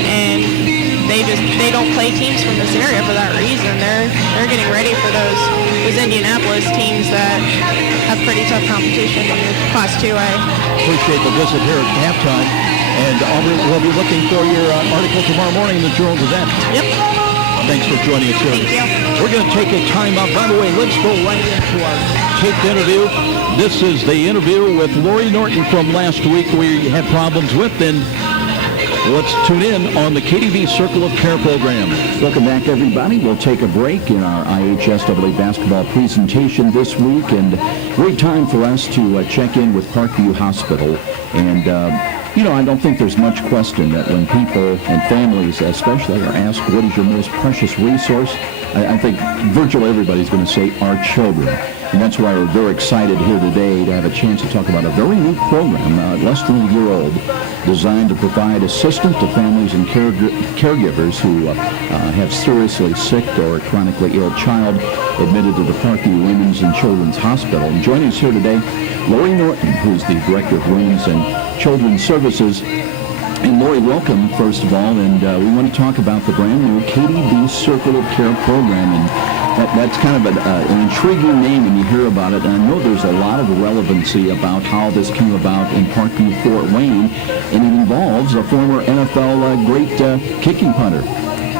and they don't play teams from this area for that reason. They're getting ready for those Indianapolis teams that have pretty tough competition in the Class 2A. Appreciate the visit here at halftime, and Aubrey, we'll be looking for your article tomorrow morning in the Journal-Gazette. Yep. Thanks for joining us here. Thank you. We're going to take a time out. By the way, let's go right into our taped interview. This is the interview with Lori Norton from last week we had problems with, and let's tune in on the KDV Circle of Care program. Welcome back, everybody. We'll take a break in our IHSAA basketball presentation this week, and great time for us to check in with Parkview Hospital. And I don't think there's much question that when people and families especially are asked what is your most precious resource, I think virtually everybody's going to say our children. And that's why we're very excited here today to have a chance to talk about a very new program, less than a year old, designed to provide assistance to families and caregivers who have seriously sick or chronically ill child admitted to the Parkview Women's and Children's Hospital. And joining us here today, Lori Norton, who's the Director of Women's and Children's Services. And Lori, welcome, first of all, and we want to talk about the brand new KDV Circle of Care program. And that's kind of an intriguing name when you hear about it. And I know there's a lot of relevancy about how this came about in Parkview, Fort Wayne, and it involves a former NFL great kicking punter.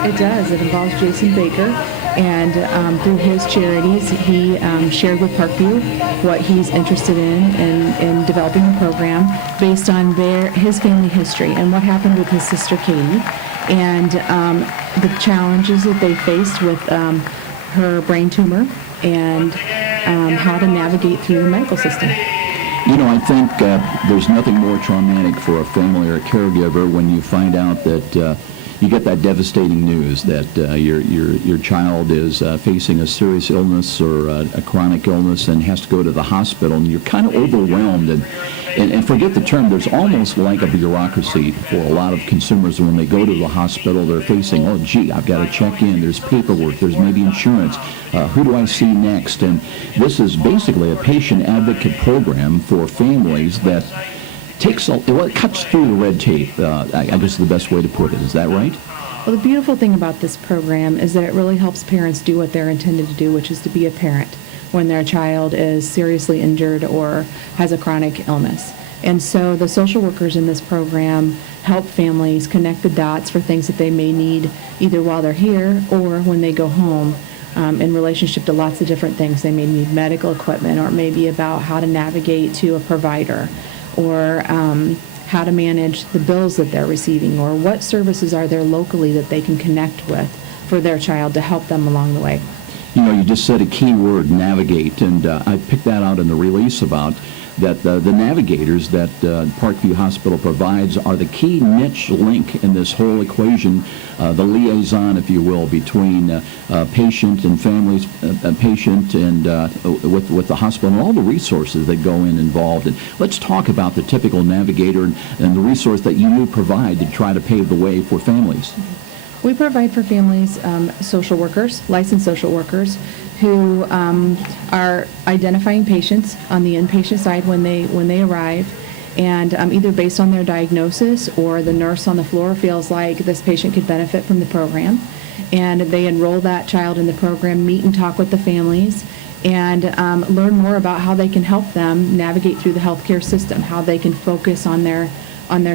It does. It involves Jason Baker. And through his charities, he shared with Parkview what he's interested in developing a program based on his family history and what happened with his sister Katie, and the challenges that they faced with her brain tumor and how to navigate through the medical system. I think there's nothing more traumatic for a family or a caregiver when you find out that you get that devastating news that your child is facing a serious illness or a chronic illness and has to go to the hospital, and you're kind of overwhelmed. And forget the term, there's almost like a bureaucracy for a lot of consumers. When they go to the hospital, they're facing, oh, gee, I've got to check in. There's paperwork. There's maybe insurance. Who do I see next? And this is basically a patient advocate program for families that it cuts through the red tape, I guess is the best way to put it. Is that right? Well, the beautiful thing about this program is that it really helps parents do what they're intended to do, which is to be a parent when their child is seriously injured or has a chronic illness. And so the social workers in this program help families connect the dots for things that they may need either while they're here or when they go home. In relationship to lots of different things. They may need medical equipment, or it may be about how to navigate to a provider, or how to manage the bills that they're receiving, or what services are there locally that they can connect with for their child to help them along the way. You just said a key word, navigate, and I picked that out in the release about that the navigators that Parkview Hospital provides are the key niche link in this whole equation, the liaison, if you will, between patient and families, patient and with the hospital and all the resources that go involved. And let's talk about the typical navigator and the resource that you provide to try to pave the way for families. We provide for families social workers, licensed social workers, who are identifying patients on the inpatient side when they arrive, and either based on their diagnosis or the nurse on the floor feels like this patient could benefit from the program, and they enroll that child in the program, meet and talk with the families, and learn more about how they can help them navigate through the healthcare system, how they can focus on their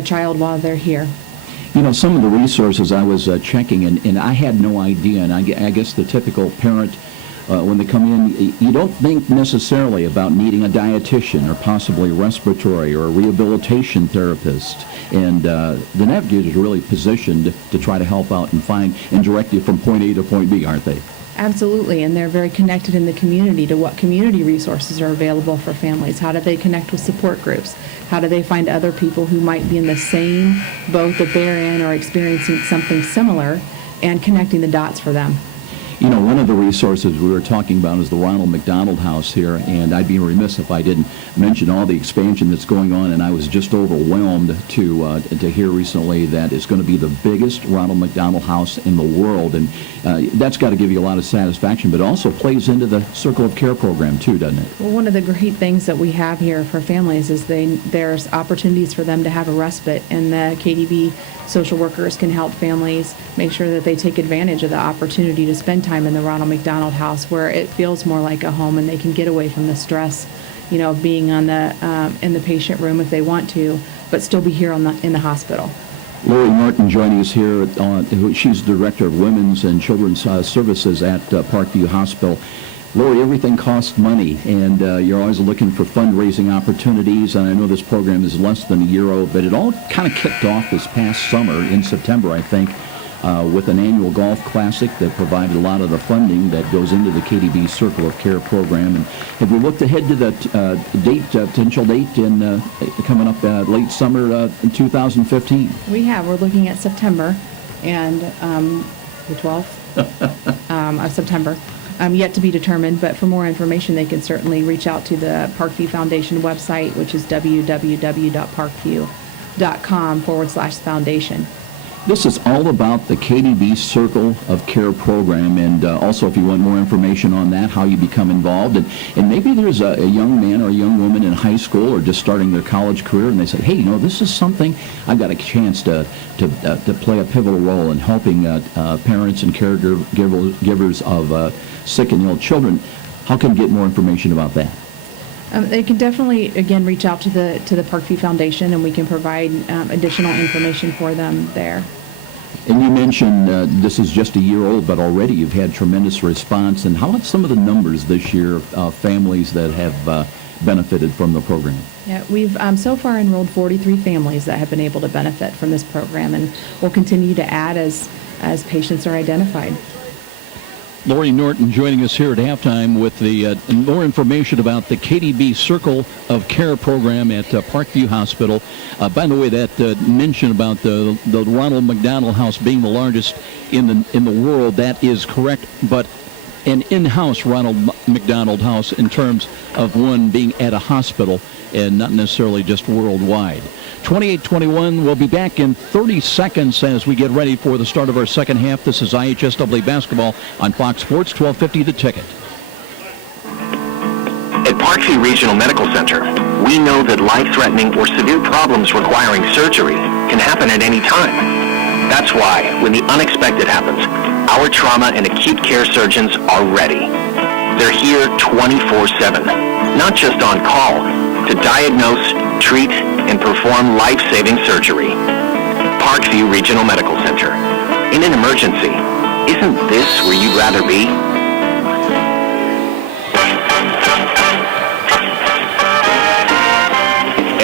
child while they're here. You know, some of the resources I was checking, and I had no idea, and I guess the typical parent, when they come in, you don't think necessarily about needing a dietitian or possibly a respiratory or a rehabilitation therapist. And the navigators are really positioned to try to help out and find and direct you from point A to point B, aren't they? Absolutely, and they're very connected in the community to what community resources are available for families. How do they connect with support groups? How do they find other people who might be in the same boat that they're in or experiencing something similar, and connecting the dots for them? You know, one of the resources we were talking about is the Ronald McDonald House here, and I'd be remiss if I didn't mention all the expansion that's going on, and I was just overwhelmed to hear recently that it's going to be the biggest Ronald McDonald House in the world, and that's got to give you a lot of satisfaction, but it also plays into the Circle of Care program too, doesn't it? Well, one of the great things that we have here for families is there's opportunities for them to have a respite, and the KDB social workers can help families make sure that they take advantage of the opportunity to spend time in the Ronald McDonald House, where it feels more like a home, and they can get away from the stress, you know, of being on in the patient room if they want to, but still be here in the hospital. Lori Norton joining us here. She's Director of Women's and Children's Services at Parkview Hospital. Lori, everything costs money, and you're always looking for fundraising opportunities, and I know this program is less than a year old, but it all kind of kicked off this past summer in September, I think, with an annual golf classic that provided a lot of the funding that goes into the KDB Circle of Care program. And have we looked ahead to the potential date in coming up late summer in 2015? We have. We're looking at September, and the 12th of September. Yet to be determined, but for more information, they can certainly reach out to the Parkview Foundation website, which is www.parkview.com/foundation. This is all about the KDB Circle of Care program, and also if you want more information on that, how you become involved, and maybe there's a young man or a young woman in high school or just starting their college career, and they say, hey, you know, this is something, I've got a chance to play a pivotal role in helping parents and caregivers of sick and ill children. How can you get more information about that? They can definitely, again, reach out to the Parkview Foundation, and we can provide additional information for them there. And you mentioned this is just a year old, but already you've had tremendous response. And how about some of the numbers this year of families that have benefited from the program? Yeah, we've so far enrolled 43 families that have been able to benefit from this program, and we'll continue to add as patients are identified. Lori Norton joining us here at halftime with the more information about the KDB Circle of Care program at Parkview Hospital. By the way, that mention about the Ronald McDonald House being the largest in the world, that is correct, but an in-house Ronald McDonald House in terms of one being at a hospital and not necessarily just worldwide. 28-21, we'll be back in 30 seconds as we get ready for the start of our second half. This is IHSAA basketball on Fox Sports, 1250 The Ticket. At Parkview Regional Medical Center, we know that life-threatening or severe problems requiring surgery can happen at any time. That's why, when the unexpected happens, our trauma and acute care surgeons are ready. They're here 24/7, not just on call, to diagnose, treat, and perform life-saving surgery. Parkview Regional Medical Center. In an emergency, isn't this where you'd rather be?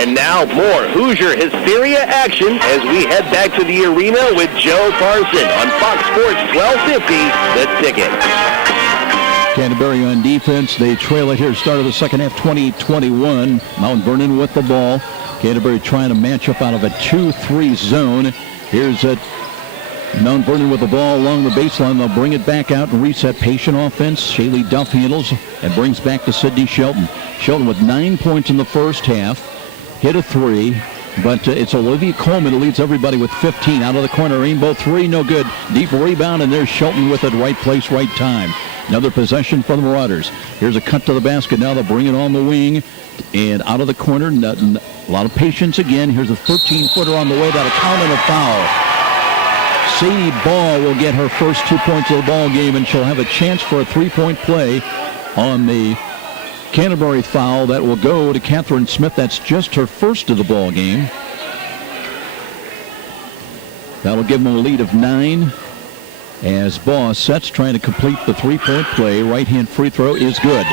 And now more Hoosier Hysteria action as we head back to the arena with Joe Parson on Fox Sports 1250, The Ticket. Canterbury on defense. They trail it here, start of the second half, 20-21. Mount Vernon with the ball. Canterbury trying to match up out of a 2-3 zone. Here's Mount Vernon with the ball along the baseline. They'll bring it back out and reset. Patient offense. Shaylee Duff handles and brings back to Sydney Shelton. Shelton with 9 points in the first half. Hit a 3. But it's Olivia Coleman who leads everybody with 15. Out of the corner, rainbow 3, no good. Deep rebound, and there's Shelton with it. Right place, right time. Another possession for the Marauders. Here's a cut to the basket. Now they'll bring it on the wing. And out of the corner, a lot of patience again. Here's a 13-footer on the way. That'll count in a foul. Sadie Ball will get her first 2 points of the ball game, and she'll have a chance for a three-point play on the Canterbury foul. That will go to Catherine Smith. That's just her first of the ball game. That'll give them a lead of 9 as Ball sets, trying to complete the three-point play. Right-hand free throw is good.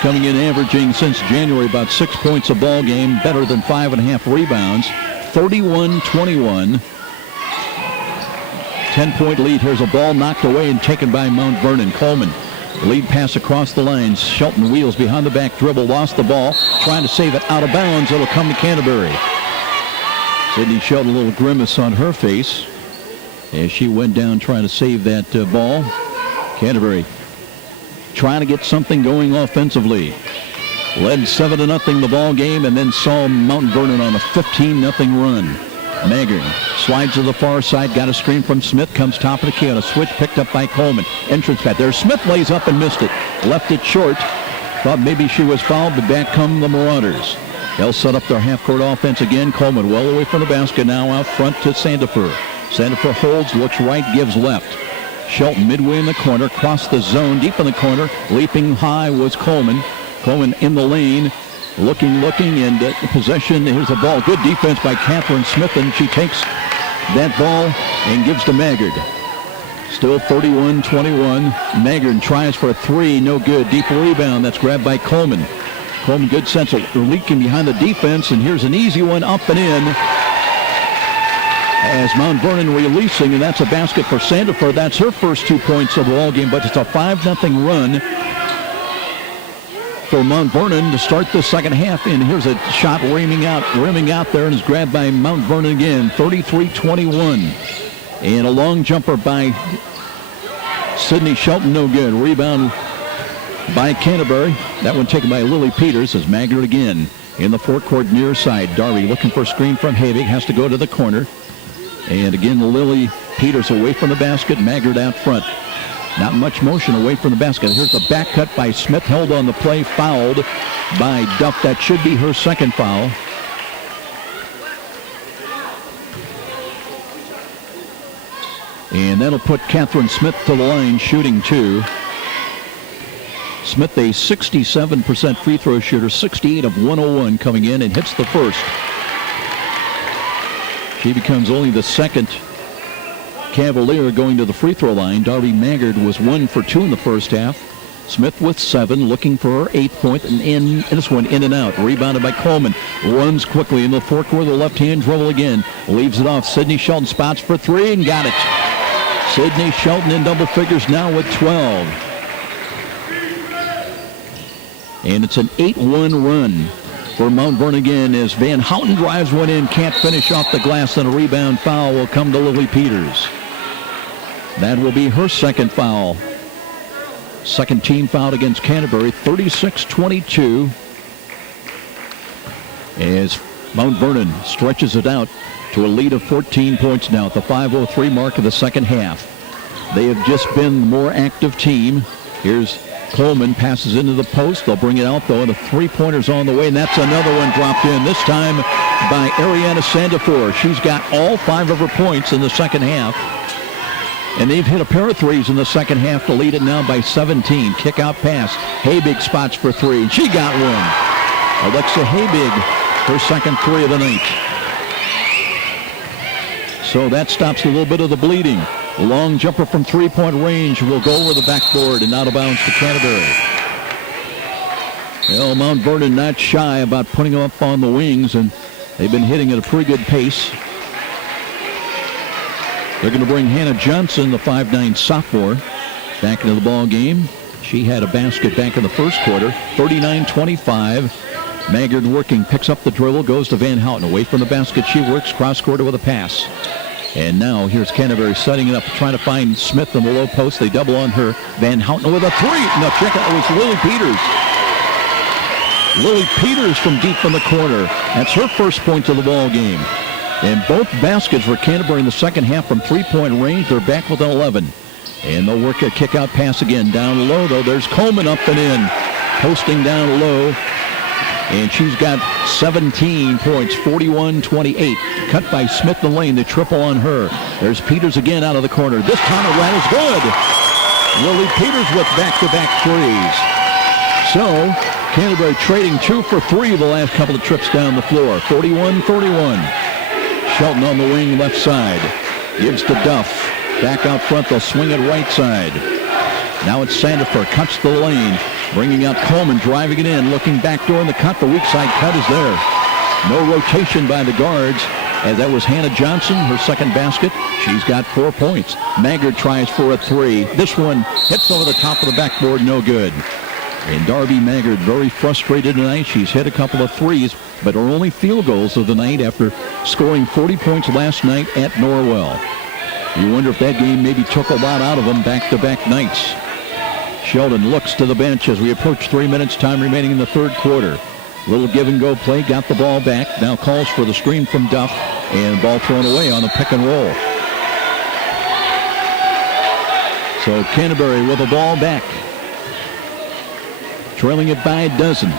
Coming in averaging since January about 6 points a ball game, better than 5.5 rebounds. 31-21. 10-point lead. Here's a ball knocked away and taken by Mount Vernon. Coleman. Lead pass across the lines. Shelton wheels behind the back dribble. Lost the ball. Trying to save it out of bounds. It'll come to Canterbury. Sydney Shelton, a little grimace on her face as she went down trying to save that ball. Canterbury trying to get something going offensively. Led 7-0 the ball game, and then saw Mount Vernon on a 15-0 run. Maggard slides to the far side, got a screen from Smith, comes top of the key on a switch, picked up by Coleman. Entrance back there. Smith lays up and missed it. Left it short. Thought maybe she was fouled, but back come the Marauders. They'll set up their half-court offense again. Coleman well away from the basket, now out front to Sandifer. Sandifer holds, looks right, gives left. Shelton midway in the corner, crossed the zone, deep in the corner. Leaping high was Coleman. Coleman in the lane. Looking, and possession. Here's a ball. Good defense by Catherine Smith, and she takes that ball and gives to Maggard. Still 31-21. Maggard tries for a 3. No good. Deep rebound. That's grabbed by Coleman. Coleman, good sense of leaking behind the defense, and here's an easy one up and in. As Mount Vernon releasing, and that's a basket for Sandifer. That's her first 2 points of the ball game, but it's a 5-0 run for Mount Vernon to start the second half. And here's a shot rimming out there, and is grabbed by Mount Vernon again. 33-21. And a long jumper by Sydney Shelton, no good. Rebound by Canterbury. That one taken by Lily Peters as Maggard again in the forecourt near side. Darby looking for a screen from Habig, has to go to the corner. And again, Lily Peters away from the basket, Maggard out front. Not much motion away from the basket. Here's the back cut by Smith, held on the play, fouled by Duff. That should be her second foul. And that'll put Catherine Smith to the line, shooting 2. Smith, a 67% free throw shooter, 68 of 101 coming in, and hits the first. She becomes only the second Cavalier going to the free throw line. Darby Maggard was 1 for 2 in the first half. Smith with 7, looking for her 8th point, and this one in and out. Rebounded by Coleman. Runs quickly into the forecourt with a left-hand dribble again. Leaves it off. Sydney Shelton spots for 3 and got it. Sydney Shelton in double figures now with 12. And it's an 8-1 run for Mount Vernon again as Van Houten drives one in, can't finish off the glass, and a rebound foul will come to Lily Peters. That will be her second foul. Second team foul against Canterbury, 36-22. As Mount Vernon stretches it out to a lead of 14 points now at the 5:03 mark of the second half. They have just been the more active team. Here's Coleman, passes into the post. They'll bring it out, though, and a three-pointer's on the way, and that's another one dropped in, this time by Ariana Sandifer. She's got all 5 of her points in the second half, and they've hit a pair of threes in the second half to lead it now by 17. Kick-out pass. Habig spots for 3, and she got one. Alexa Habig, her second 3 of the night. So that stops a little bit of the bleeding. Long jumper from three-point range will go over the backboard and out of bounds to Canterbury. Well, Mount Vernon not shy about putting them up on the wings, and they've been hitting at a pretty good pace. They're going to bring Hannah Johnson, the 5'9" sophomore, back into the ball game. She had a basket back in the first quarter, 39-25. Maggard working, picks up the dribble, goes to Van Houten. Away from the basket she works, cross-quarter with a pass. And now here's Canterbury setting it up, trying to find Smith in the low post. They double on her. Van Houten with a three. Now check out, it was Lily Peters. Lily Peters from deep in the corner. That's her first points of the ball game. And both baskets for Canterbury in the second half from three-point range. They're back with an 11. And they'll work a kick-out pass again. Down low, though, there's Coleman up and in. Posting down low. And she's got 17 points, 41-28. Cut by Smith in the lane, the triple on her. There's Peters again out of the corner. This time around is good. Lily Peters with back-to-back threes. So, Canterbury trading 2 for 3 the last couple of trips down the floor. 41-31. Shelton on the wing left side. Gives to Duff. Back out front, they'll swing it right side. Now it's Sandifer, cuts the lane. Bringing out Coleman, driving it in, looking back door in the cut. The weak side cut is there. No rotation by the guards, as that was Hannah Johnson, her second basket. She's got 4 points. Maggard tries for a three. This one hits over the top of the backboard, no good. And Darby Maggard very frustrated tonight. She's hit a couple of threes, but her only field goals of the night after scoring 40 points last night at Norwell. You wonder if that game maybe took a lot out of them back-to-back nights. Sheldon looks to the bench as we approach 3 minutes, time remaining in the third quarter. Little give-and-go play, got the ball back. Now calls for the screen from Duff, and ball thrown away on a pick and roll. So Canterbury with the ball back. Trailing it by a dozen.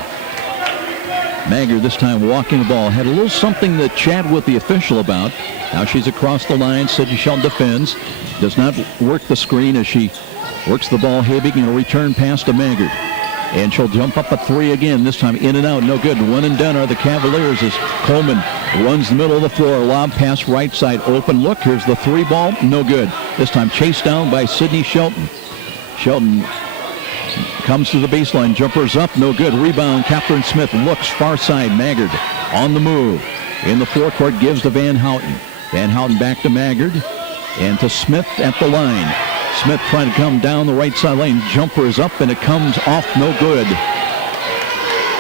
Maggard this time walking the ball. Had a little something to chat with the official about. Now she's across the line. Sydney Shelton defends. Does not work the screen as she works the ball. Habig and a return pass to Maggard. And she'll jump up a three again. This time in and out. No good. One and done are the Cavaliers as Coleman runs the middle of the floor. Lob pass right side. Open look. Here's the three ball. No good. This time chased down by Sydney Shelton. Shelton comes to the baseline. Jumpers up. No good. Rebound. Catherine Smith looks far side. Maggard on the move. In the forecourt gives to Van Houten. Van Houten back to Maggard. And to Smith at the line. Smith trying to come down the right side lane. Jumper is up and it comes off. No good.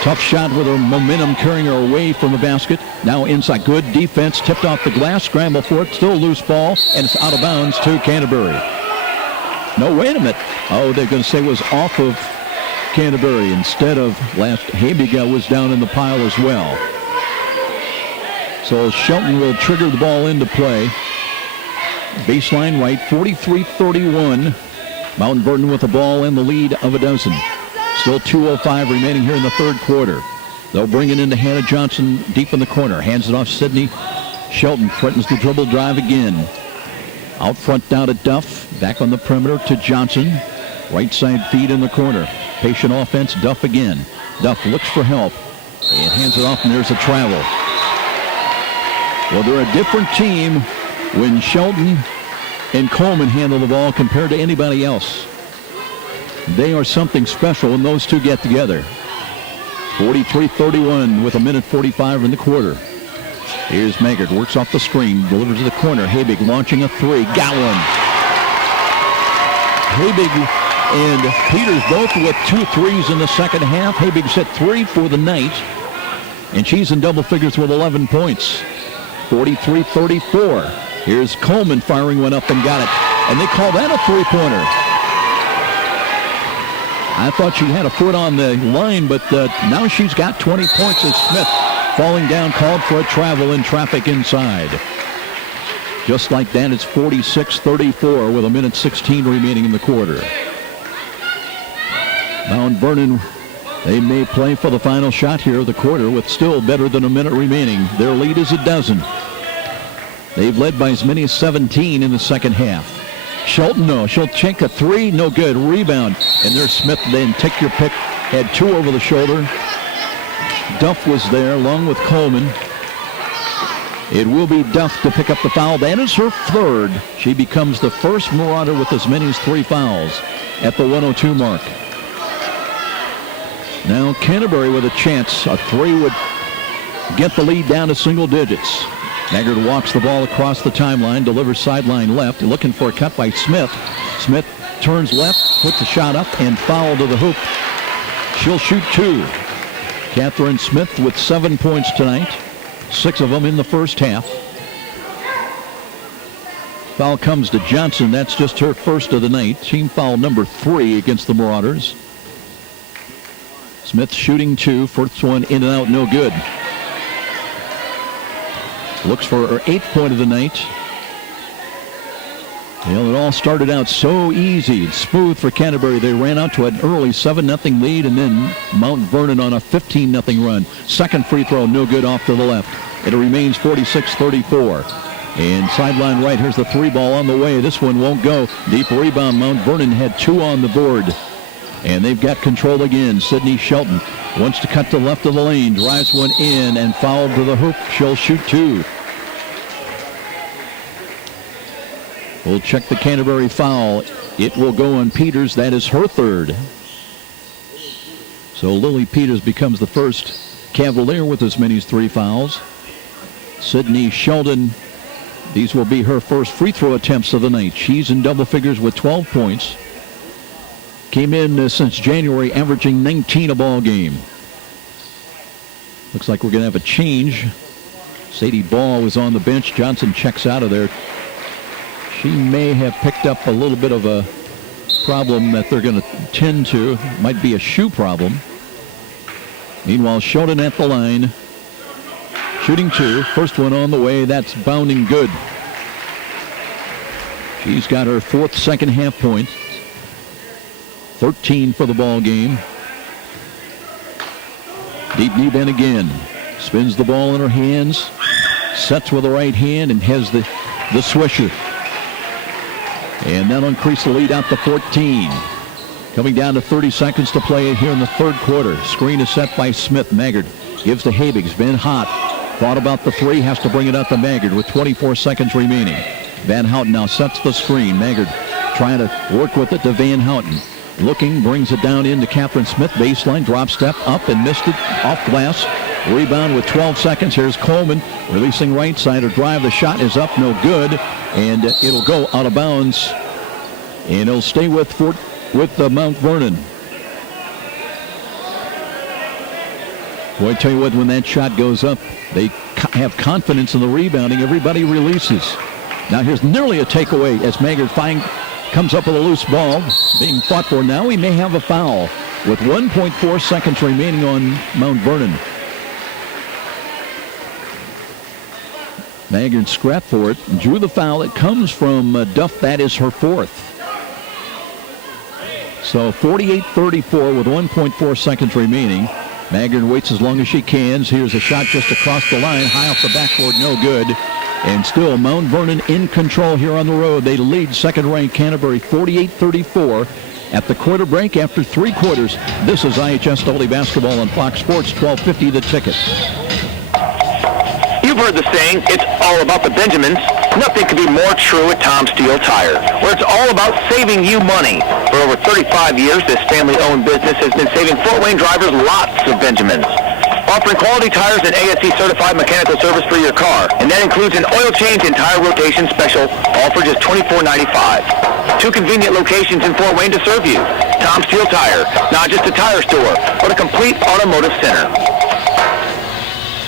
Tough shot with her momentum carrying her away from the basket. Now inside. Good defense. Tipped off the glass. Scramble for it. Still loose ball. And it's out of bounds to Canterbury. No, wait a minute. Oh, they're going to say it was off of Canterbury instead of last. Habig was down in the pile as well. So Shelton will trigger the ball into play. Baseline right, 43-31. Mount Vernon with the ball in the lead of a dozen. Still 2:05 remaining here in the third quarter. They'll bring it into Hannah Johnson deep in the corner. Hands it off Sydney. Shelton threatens the dribble drive again. Out front down to Duff. Back on the perimeter to Johnson. Right side feed in the corner. Patient offense, Duff again. Duff looks for help and hands it off, and there's a travel. Well, they're a different team when Shelton and Coleman handle the ball compared to anybody else. They are something special when those two get together. 43-31 with a minute 45 in the quarter. Here's Maggard, works off the screen, delivers to the corner. Habig launching a three, got one. Habig and Peters both with 2 threes in the second half. Habig's hit 3 for the night, and she's in double figures with 11 points. 43-34. Here's Coleman firing one up and got it. And they call that a three-pointer. I thought she had a foot on the line, but now she's got 20 points as Smith falling down, called for a travel in traffic inside. Just like that, it's 46-34 with a minute 16 remaining in the quarter. Mount Vernon, they may play for the final shot here of the quarter with still better than a minute remaining. Their lead is a dozen. They've led by as many as 17 in the second half. Shelton, no, she'll check a three, no good. Rebound, and there's Smith then. Take your pick, had 2 over the shoulder. Duff was there along with Coleman. It will be Duff to pick up the foul. That is her third. She becomes the first Marauder with as many as 3 fouls at the 102 mark. Now Canterbury with a chance. A three would get the lead down to single digits. Maggard walks the ball across the timeline, delivers sideline left, looking for a cut by Smith. Smith turns left, puts the shot up, and foul to the hoop. She'll shoot 2. Catherine Smith with 7 points tonight, 6 of them in the first half. Foul comes to Johnson. That's just her first of the night. Team foul number 3 against the Marauders. Smith shooting 2. First one in and out, no good. Looks for her 8th point of the night. Well, it all started out so easy and smooth for Canterbury. They ran out to an early 7-0 lead, and then Mount Vernon on a 15-0 run. Second free throw, no good, off to the left. It remains 46-34. And sideline right, here's the 3 ball on the way. This one won't go. Deep rebound. Mount Vernon had 2 on the board. And they've got control again. Sydney Shelton wants to cut to the left of the lane. Drives one in and fouled to the hoop. She'll shoot 2. We'll check the Canterbury foul. It will go on Peters. That is her 3rd. So Lily Peters becomes the first Cavalier with as many as 3 fouls. Sydney Sheldon, these will be her first free throw attempts of the night. She's in double figures with 12 points. Came in since January, averaging 19 a ball game. Looks like we're going to have a change. Sadie Ball was on the bench. Johnson checks out of there. She may have picked up a little bit of a problem that they're going to tend to. Might be a shoe problem. Meanwhile, Sheldon at the line. Shooting 2. First one on the way. That's bounding good. She's got her 4th second half point. 13 for the ball game. Deep knee bend again. Spins the ball in her hands. Sets with the right hand and has the swisher. And that'll increase the lead out to 14. Coming down to 30 seconds to play here in the 3rd quarter. Screen is set by Smith. Maggard gives to Habigs. Been hot. Thought about the 3. Has to bring it up to Maggard with 24 seconds remaining. Van Houten now sets the screen. Maggard trying to work with it to Van Houten. Looking, brings it down into Catherine Smith. Baseline, drop step, up and missed it. Off glass. Rebound with 12 seconds. Here's Coleman releasing right side. Her drive. The shot is up, no good. And it'll go out of bounds. And it'll stay with Mount Vernon. Boy, I tell you what, when that shot goes up, they have confidence in the rebounding. Everybody releases. Now here's nearly a takeaway as Maggard comes up with a loose ball. Being fought for now. He may have a foul with 1.4 seconds remaining on Mount Vernon. Maggard scrapped for it. Drew the foul. It comes from Duff. That is her 4th. So 48-34 with 1.4 seconds remaining. Maggard waits as long as she can. Here's a shot just across the line. High off the backboard. No good. And still Mount Vernon in control here on the road. They lead second-ranked Canterbury 48-34 at the quarter break after 3 quarters. This is IHSAA basketball on Fox Sports 1250 The Ticket. You've heard the saying, it's all about the Benjamins. Nothing could be more true at Tom Steele Tire, where it's all about saving you money. For over 35 years, this family-owned business has been saving Fort Wayne drivers lots of Benjamins. Offering quality tires and ASE-certified mechanical service for your car. And that includes an oil change and tire rotation special, all for just $24.95. 2 convenient locations in Fort Wayne to serve you. Tom Steele Tire, not just a tire store, but a complete automotive center.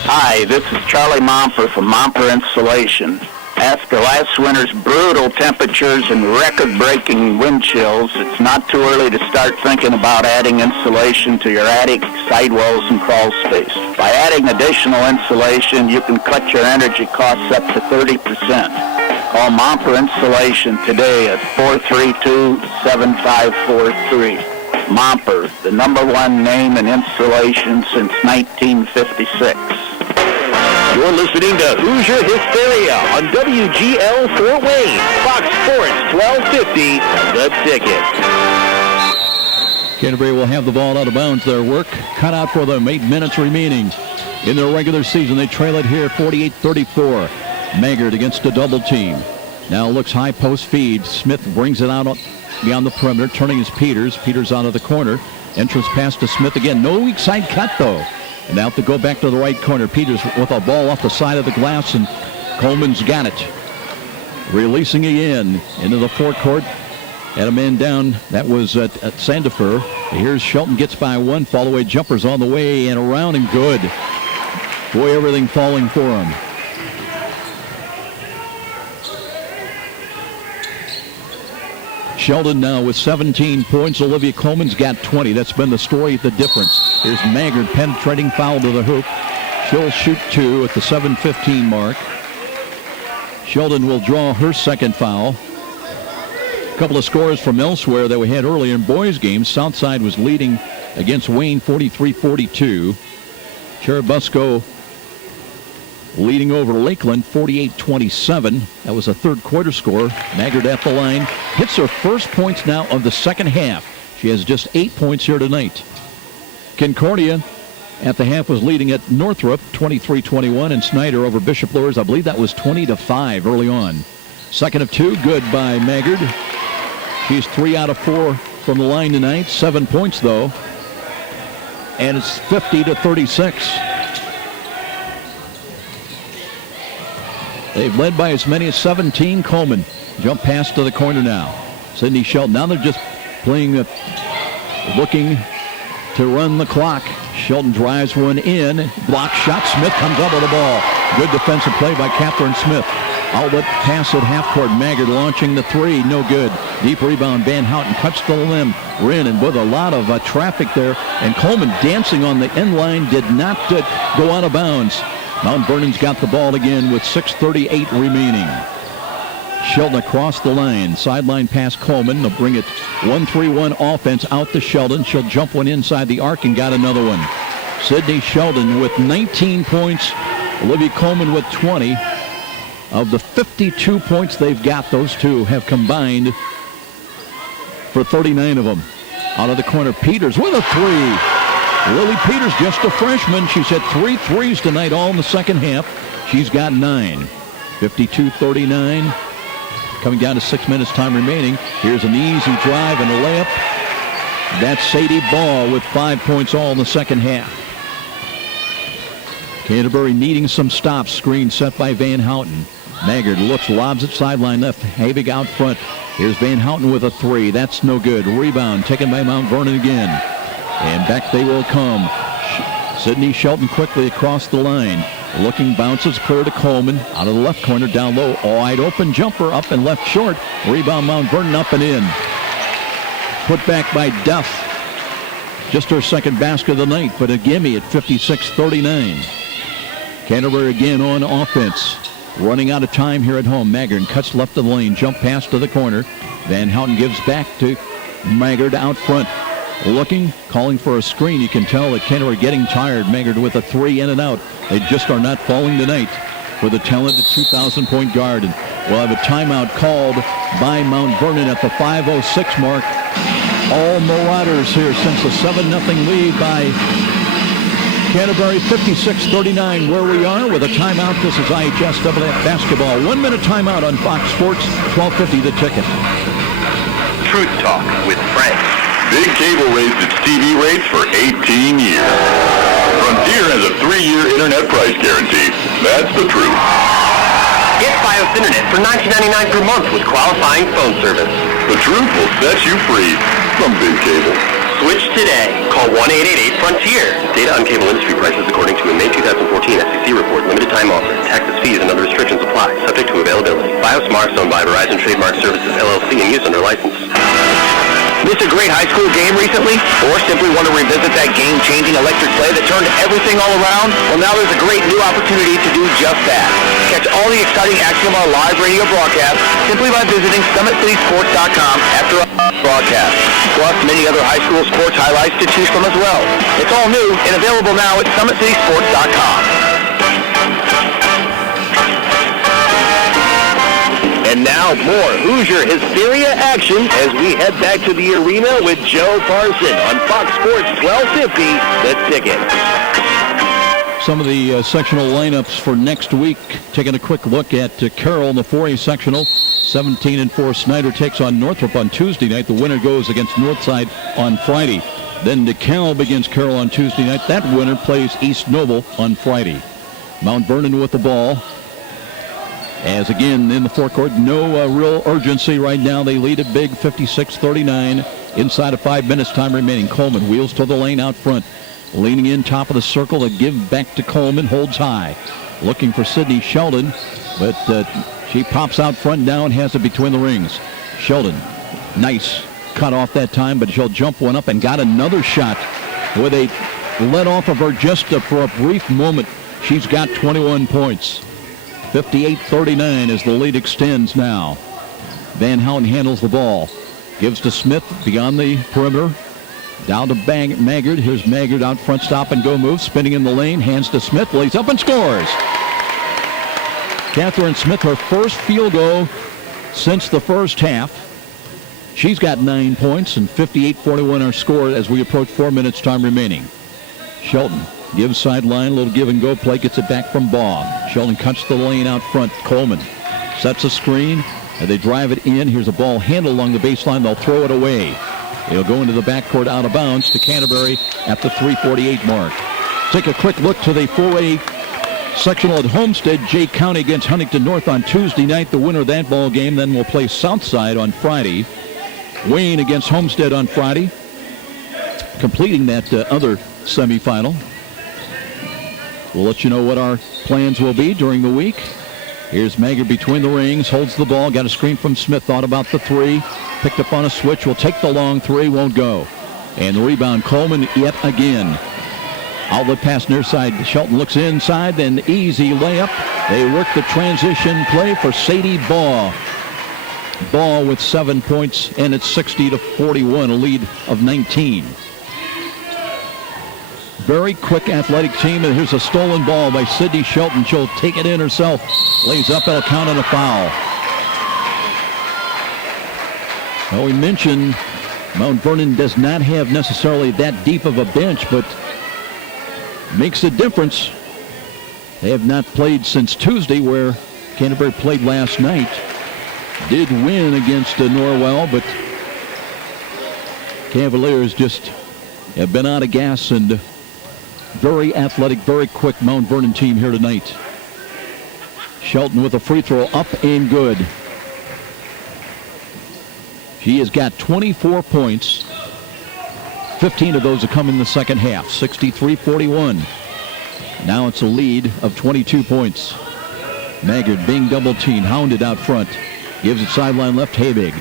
Hi, this is Charlie Momper from Momper Insulation. After last winter's brutal temperatures and record-breaking wind chills, it's not too early to start thinking about adding insulation to your attic, sidewalls, and crawl space. By adding additional insulation, you can cut your energy costs up to 30%. Call Momper Insulation today at 432-7543. Momper, the #1 name in insulation since 1956. You're listening to Hoosier Hysteria on WGL Fort Wayne, Fox Sports 1250, The Ticket. Canterbury will have the ball out of bounds. Their work cut out for them. 8 minutes remaining in their regular season. They trail it here 48-34. Maggard against a double team. Now looks high post feed. Smith brings it out beyond the perimeter. Turning is Peters. Peters out of the corner. Entrance pass to Smith again. No weak side cut though. And now to go back to the right corner. Peters with a ball off the side of the glass, and Coleman's got it. Releasing again into the forecourt. And a man down. That was at Sandifer. Here's Shelton, gets by one. Fall away jumpers on the way and around and good. Boy, everything falling for him. Sheldon now with 17 points. Olivia Coleman's got 20. That's been the story, the difference. Here's Maggard, penetrating foul to the hoop. She'll shoot 2 at the 7:15 mark. Sheldon will draw her second foul. A couple of scores from elsewhere that we had earlier in boys' games. Southside was leading against Wayne 43-42. Cherubusco leading over Lakeland 48-27. That was a third quarter score. Maggard at the line. Hits her first points now of the second half. She has just 8 points here tonight. Concordia at the half was leading at Northrop 23-21, and Snyder over Bishop Luers. I believe that was 20-5 early on. Second of 2, good by Maggard. She's 3 out of 4 from the line tonight. 7 points though. And it's 50-36. They've led by as many as 17. Coleman jump pass to the corner now. Sydney Shelton. Now they're just playing, looking to run the clock. Shelton drives one in. Block shot. Smith comes up with the ball. Good defensive play by Catherine Smith. Outlet pass at half court. Maggard launching the 3. No good. Deep rebound. Van Houten cuts the limb. Rin, and with a lot of traffic there. And Coleman dancing on the end line, did not go out of bounds. Mount Vernon's got the ball again with 6:38 remaining. Shelton across the line. Sideline pass Coleman. They'll bring it 1-3-1 offense out to Sheldon. She'll jump one inside the arc and got another one. Sydney Sheldon with 19 points. Olivia Coleman with 20. Of the 52 points they've got, those two have combined for 39 of them. Out of the corner, Peters with a 3. Lily Peters, just a freshman. She's hit 3 threes tonight, all in the second half. She's got 9. 52-39. Coming down to 6 minutes time remaining. Here's an easy drive and a layup. That's Sadie Ball with 5 points all in the second half. Canterbury needing some stops. Screen set by Van Houten. Maggard looks, lobs it sideline left. Havig out front. Here's Van Houten with a 3. That's no good. Rebound taken by Mount Vernon again. And back they will come. Sydney Shelton quickly across the line. Looking, bounces clear to Coleman. Out of the left corner, down low. Wide open jumper, up and left short. Rebound Mount Vernon, up and in. Put back by Duff. Just her second basket of the night, but a gimme at 56-39. Canterbury again on offense. Running out of time here at home. Maggard cuts left of the lane. Jump pass to the corner. Van Houten gives back to Maggard out front. Looking, calling for a screen. You can tell that Canterbury getting tired. Maggard with a 3 in and out. They just are not falling tonight for the talented 2,000-point guard. And we'll have a timeout called by Mount Vernon at the 5:06 mark. All Marauders here since the 7-0 lead by Canterbury. 56-39 where we are with a timeout. This is IHSAA basketball. 1 minute timeout on Fox Sports. 12:50 the ticket. Truth Talk with Frank. Big Cable raised its TV rates for 18 years. Frontier has a 3-year internet price guarantee. That's the truth. Get Fios Internet for $19.99 per month with qualifying phone service. The truth will set you free from Big Cable. Switch today. Call 1-888-FRONTIER. Data on cable industry prices according to a May 2014 SEC report. Limited time offer. Taxes, fees, and other restrictions apply. Subject to availability. Fios Marks owned by Verizon Trademark Services, LLC, and use under license. Miss a great high school game recently? Or simply want to revisit that game-changing electric play that turned everything all around? Well, now there's a great new opportunity to do just that. Catch all the exciting action of our live radio broadcast simply by visiting SummitCitySports.com after our broadcast. Plus, many other high school sports highlights to choose from as well. It's all new and available now at SummitCitySports.com. And now more Hoosier Hysteria action as we head back to the arena with Joe Parson on Fox Sports 1250, The Ticket. Some of the sectional lineups for next week. Taking a quick look at Carroll in the 4A sectional. 17-4 Snyder takes on Northrop on Tuesday night. The winner goes against Northside on Friday. Then DeKalb against Carroll on Tuesday night. That winner plays East Noble on Friday. Mount Vernon with the ball. As again, in the forecourt, no real urgency right now. They lead it big, 56-39. Inside of 5 minutes, time remaining. Coleman wheels to the lane out front. Leaning in, top of the circle, to give back to Coleman. Holds high. Looking for Sydney Sheldon, but she pops out front now and has it between the rings. Sheldon, nice cut off that time, but she'll jump one up and got another shot where they let off of her just for a brief moment. She's got 21 points. 58-39 as the lead extends now. Van Houten handles the ball. Gives to Smith beyond the perimeter. Down to Maggard. Here's Maggard out front, stop and go move. Spinning in the lane. Hands to Smith. Lays up and scores. Catherine Smith, her first field goal since the first half. She's got 9 points, and 58-41 our score as we approach 4 minutes time remaining. Shelton gives sideline, little give and go play, gets it back from Baugh. Shelton cuts the lane out front. Coleman sets a screen, and they drive it in. Here's a ball handled along the baseline. They'll throw it away. It'll go into the backcourt out of bounds to Canterbury at the 3:48 mark. Take a quick look to the 4A sectional at Homestead. Jay County against Huntington North on Tuesday night. The winner of that ball game then will play Southside on Friday. Wayne against Homestead on Friday, completing that other semifinal. We'll let you know what our plans will be during the week. Here's Maggard between the rings, holds the ball, got a screen from Smith, thought about the three, picked up on a switch, will take the long three, won't go. And the rebound, Coleman yet again. Outlet pass near side, Shelton looks inside, then easy layup. They work the transition play for Sadie Baugh. Baugh with 7 points, and it's 60-41, a lead of 19. Very quick athletic team, and here's a stolen ball by Sydney Shelton. She'll take it in herself. Lays up, it'll count on a foul. Well, we mentioned Mount Vernon does not have necessarily that deep of a bench, but makes a difference. They have not played since Tuesday, where Canterbury played last night. Did win against Norwell, but Cavaliers just have been out of gas, and very athletic, very quick Mount Vernon team here tonight. Shelton with a free throw up and good. She has got 24 points. 15 of those have come in the second half. 63-41. Now it's a lead of 22 points. Maggard being double teamed, hounded out front. Gives it sideline left, Habig.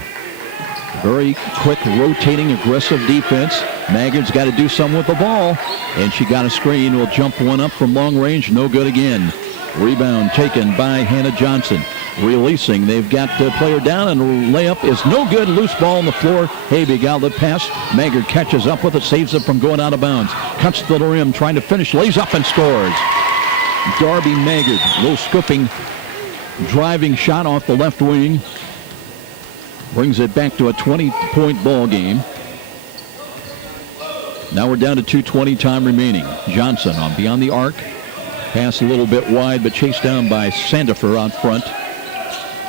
Very quick, rotating, aggressive defense. Maggard's got to do something with the ball. And she got a screen. Will jump one up from long range. No good again. Rebound taken by Hannah Johnson. Releasing. They've got the player down, and layup is no good. Loose ball on the floor. Habig outlet pass. Maggard catches up with it, saves it from going out of bounds. Cuts to the rim, trying to finish, lays up and scores. Darby Maggard, little scooping, driving shot off the left wing. Brings it back to a 20-point ball game. Now we're down to 2:20 time remaining. Johnson on beyond the arc. Pass a little bit wide, but chased down by Sandifer out front.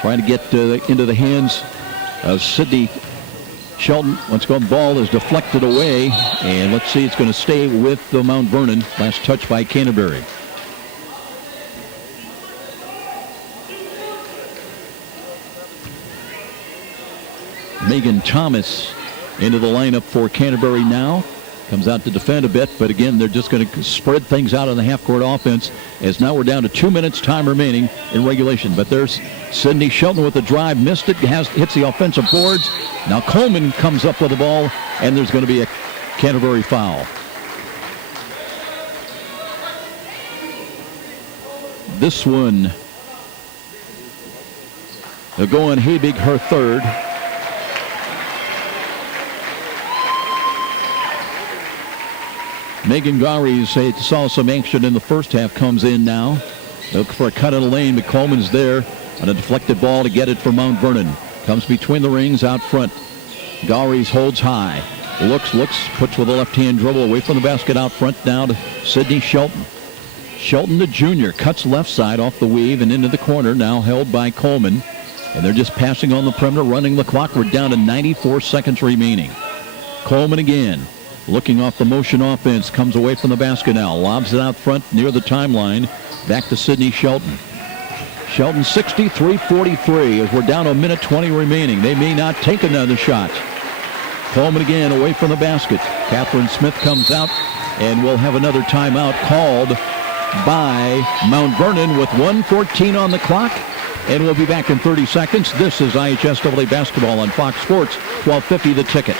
Trying to get into the hands of Sydney Shelton. Once again, ball is deflected away. And let's see, it's going to stay with the Mount Vernon. Last touch by Canterbury. Megan Thomas into the lineup for Canterbury now. Comes out to defend a bit, but again, they're just going to spread things out on the half-court offense, as now we're down to 2 minutes time remaining in regulation. But there's Sydney Shelton with the drive, missed it, hits the offensive boards. Now Coleman comes up with the ball, and there's going to be a Canterbury foul. This one, they'll go on Habig, her third. Megan Gowrie saw some action in the first half, comes in now. Look for a cut in the lane, but Coleman's there on a deflected ball to get it for Mount Vernon. Comes between the rings out front. Gowrie holds high. Looks, puts with a left-hand dribble away from the basket out front, down to Sydney Shelton. Shelton, the junior, cuts left side off the weave and into the corner, now held by Coleman. And they're just passing on the perimeter, running the clock. We're down to 94 seconds remaining. Coleman again. Looking off the motion offense, comes away from the basket now. Lobs it out front near the timeline. Back to Sydney Shelton. Shelton 63-43 as we're down 1:20 remaining. They may not take another shot. Coleman again away from the basket. Catherine Smith comes out, and we'll have another timeout called by Mount Vernon with 1:14 on the clock. And we'll be back in 30 seconds. This is IHSAA basketball on Fox Sports, 1250 The Ticket.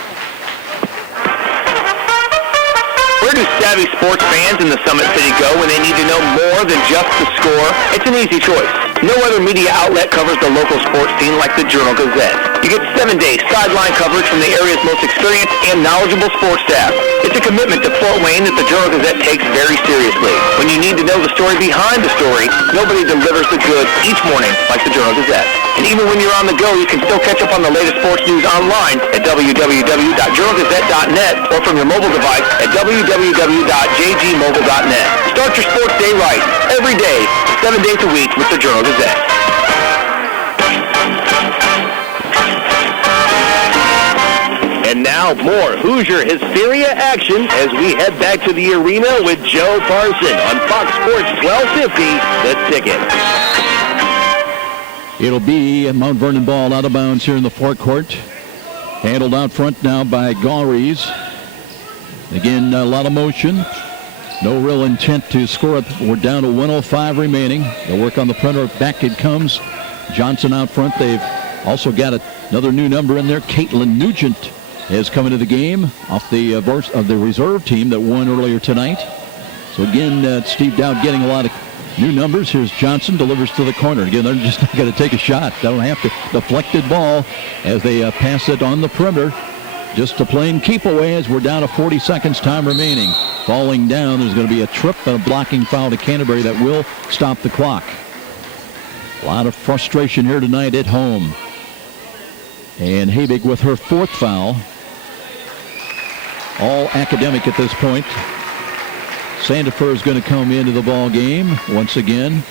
Where do savvy sports fans in the Summit City go when they need to know more than just the score? It's an easy choice. No other media outlet covers the local sports team like the Journal-Gazette. You get 7-day sideline coverage from the area's most experienced and knowledgeable sports staff. It's a commitment to Fort Wayne that the Journal-Gazette takes very seriously. When you need to know the story behind the story, nobody delivers the goods each morning like the Journal-Gazette. And even when you're on the go, you can still catch up on the latest sports news online at www.journalgazette.net or from your mobile device at www.jgmobile.net. Start your sports day right, every day, 7 days a week with the Journal-Gazette. And now more Hoosier Hysteria action as we head back to the arena with Joe Parson on Fox Sports 1250, The Ticket. It'll be a Mount Vernon ball out of bounds here in the forecourt. Handled out front now by Gauries. Again, a lot of motion. No real intent to score it. We're down to 1:05 remaining. They'll work on the perimeter. Back it comes. Johnson out front. They've also got another new number in there. Caitlin Nugent has come into the game off the reserve team that won earlier tonight. So again, Steve Dowd getting a lot of new numbers. Here's Johnson, delivers to the corner. Again, they're just not going to take a shot. They don't have to. Deflected ball as they pass it on the perimeter. Just a plain keep away as we're down to 40 seconds time remaining. Falling down, there's going to be a trip and a blocking foul to Canterbury that will stop the clock. A lot of frustration here tonight at home. And Habig with her fourth foul. All academic at this point. Sandifer is going to come into the ball game once again.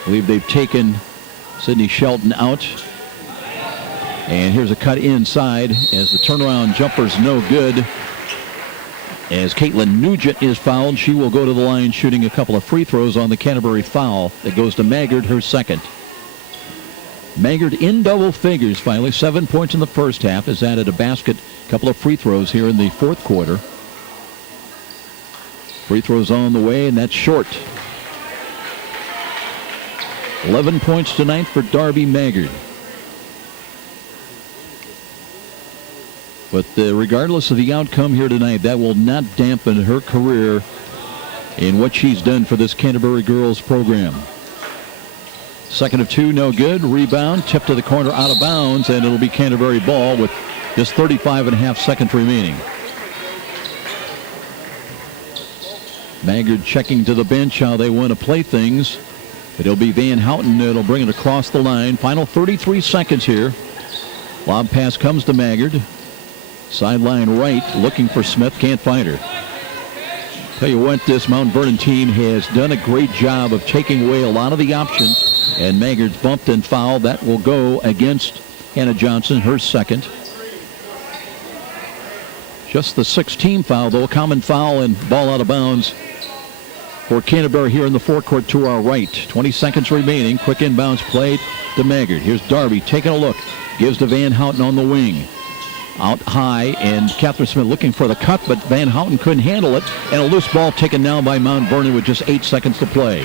I believe they've taken Sydney Shelton out. And here's a cut inside as the turnaround jumper's no good. As Caitlin Nugent is fouled, she will go to the line shooting a couple of free throws on the Canterbury foul. That goes to Maggard, her second. Maggard in double figures finally. 7 points in the first half. Has added a basket, a couple of free throws here in the fourth quarter. Free throws on the way, and that's short. 11 points tonight for Darby Maggard. But regardless of the outcome here tonight, that will not dampen her career in what she's done for this Canterbury girls program. Second of two, no good. Rebound, tip to the corner, out of bounds, and it'll be Canterbury ball with just 35.5 seconds remaining. Maggard checking to the bench how they want to play things. It'll be Van Houten that'll bring it across the line. Final 33 seconds here. Lob pass comes to Maggard. Sideline right, looking for Smith, can't find her. Tell you what, this Mount Vernon team has done a great job of taking away a lot of the options. And Maggard's bumped and fouled. That will go against Hannah Johnson, her second. Just the 16 foul, though. Common foul and ball out of bounds for Canterbury here in the forecourt to our right. 20 seconds remaining. Quick inbounds played to Maggard. Here's Darby taking a look. Gives to Van Houten on the wing. Out high, and Catherine Smith looking for the cut, but Van Houten couldn't handle it. And a loose ball taken now by Mount Vernon with just 8 seconds to play.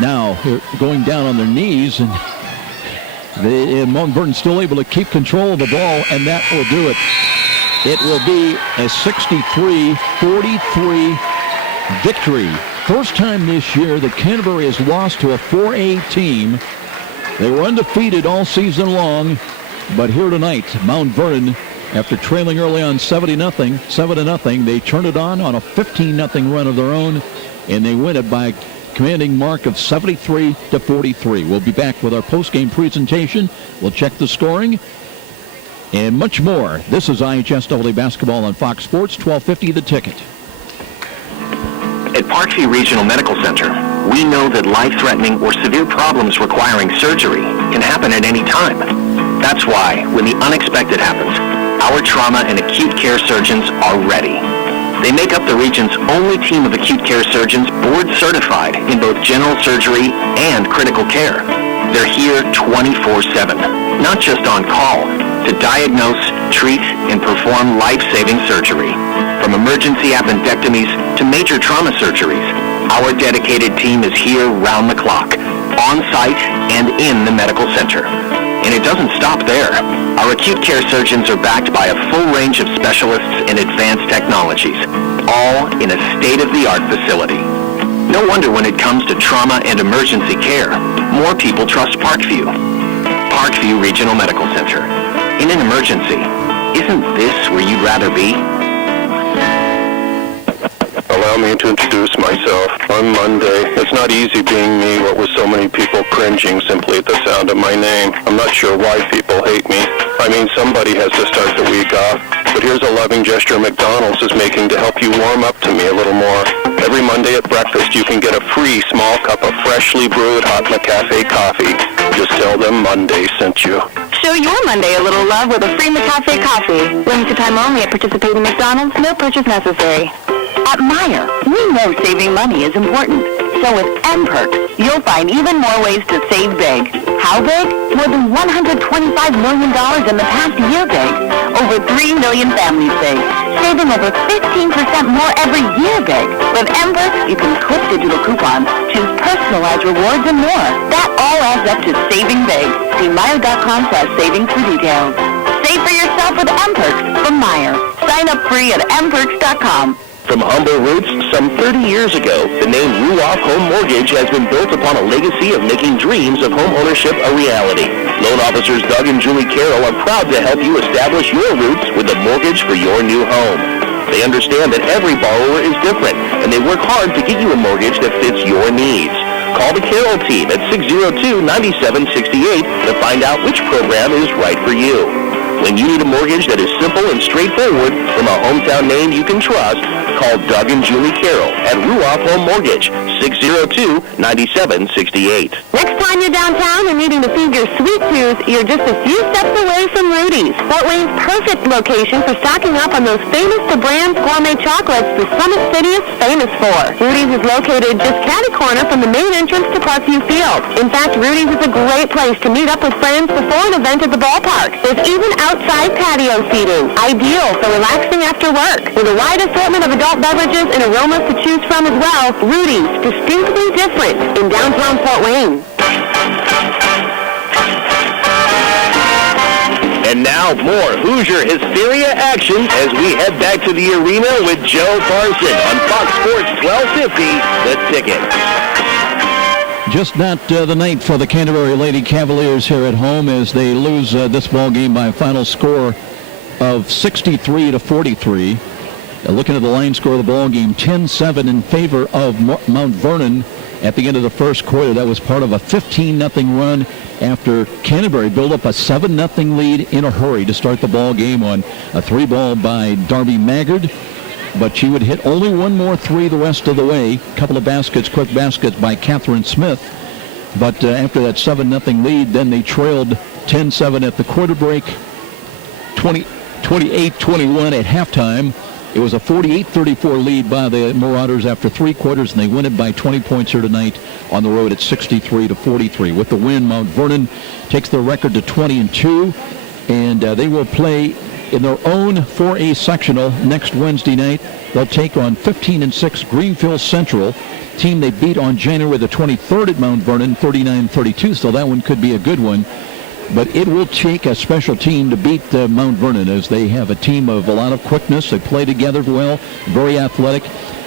Now, they're going down on their knees, and Mount Vernon still able to keep control of the ball, and that will do it. It will be a 63-43 victory. First time this year that Canterbury has lost to a 4A team. They were undefeated all season long, but here tonight, Mount Vernon, after trailing early on 7-0, they turn it on a 15-0 run of their own, and they win it by commanding mark of 73-43. We'll be back with our post-game presentation. We'll check the scoring and much more. This is IHSAA basketball on Fox Sports 1250 The Ticket. At Parkview Regional Medical Center, we know that life-threatening or severe problems requiring surgery can happen at any time. That's why, when the unexpected happens, our trauma and acute care surgeons are ready. They make up the region's only team of acute care surgeons board certified in both general surgery and critical care. They're here 24/7, not just on call, to diagnose, treat, and perform life-saving surgery. From emergency appendectomies to major trauma surgeries, our dedicated team is here round the clock, on site and in the medical center. And it doesn't stop there. Our acute care surgeons are backed by a full range of specialists and advanced technologies, all in a state-of-the-art facility. No wonder when it comes to trauma and emergency care, more people trust Parkview. Parkview Regional Medical Center. In an emergency, isn't this where you'd rather be? Allow me to introduce myself. I'm Monday. It's not easy being me, what with so many people cringing simply at the sound of my name. I'm not sure why people hate me. I mean, somebody has to start the week off. But here's a loving gesture McDonald's is making to help you warm up to me a little more. Every Monday at breakfast, you can get a free small cup of freshly brewed hot McCafe coffee. Just tell them Monday sent you. Show your Monday a little love with a free McCafe coffee. Limited time only at participating McDonald's. No purchase necessary. At Meijer, we know saving money is important. So with M-Perks, you'll find even more ways to save big. How big? More than $125 million in the past year big. Over 3 million families big. Saving over 15% more every year big. With M-Perks, you can clip digital coupons, choose personalized rewards, and more. That all adds up to saving big. See Meijer.com/savings for details. Save for yourself with M-Perks from Meijer. Sign up free at mperks.com. From humble roots some 30 years ago, the name Ruoff Home Mortgage has been built upon a legacy of making dreams of home ownership a reality. Loan officers Doug and Julie Carroll are proud to help you establish your roots with a mortgage for your new home. They understand that every borrower is different, and they work hard to get you a mortgage that fits your needs. Call the Carroll team at 602-9768 to find out which program is right for you. When you need a mortgage that is simple and straightforward from a hometown name you can trust, call Doug and Julie Carroll at Ruoff Home Mortgage, 602-9768. Next time you're downtown and needing to feed your sweet tooth, you're just a few steps away from Rudy's. Fort Wayne's perfect location for stocking up on those famous to brands gourmet chocolates the Summit City is famous for. Rudy's is located just catty corner from the main entrance to Parkview Field. In fact, Rudy's is a great place to meet up with friends before an event at the ballpark. There's even outside patio seating, ideal for relaxing after work. With a wide assortment of adult beverages and aromas to choose from as well, Rudy's, distinctly different in downtown Fort Wayne. And now more Hoosier Hysteria action as we head back to the arena with Joe Parson on Fox Sports 1250, The Ticket. Just not the night for the Canterbury Lady Cavaliers here at home as they lose this ball game by a final score of 63-43. Looking at the line score of the ball game, 10-7 in favor of Mount Vernon at the end of the first quarter. That was part of a 15-0 run after Canterbury built up a 7-0 lead in a hurry to start the ball game on a 3-ball by Darby Maggard. But she would hit only one more three the rest of the way. A couple of baskets, quick baskets by Catherine Smith. But after that 7-0 lead, then they trailed 10-7 at the quarter break, 28-21 at halftime. It was a 48-34 lead by the Marauders after three quarters, and they win it by 20 points here tonight on the road at 63-43. With the win, Mount Vernon takes their record to 20-2, and they will play in their own 4A sectional next Wednesday night. They'll take on 15-6 Greenfield Central, team they beat on January the 23rd at Mount Vernon, 39-32, so that one could be a good one. But it will take a special team to beat Mount Vernon, as they have a team of a lot of quickness. They play together well, very athletic,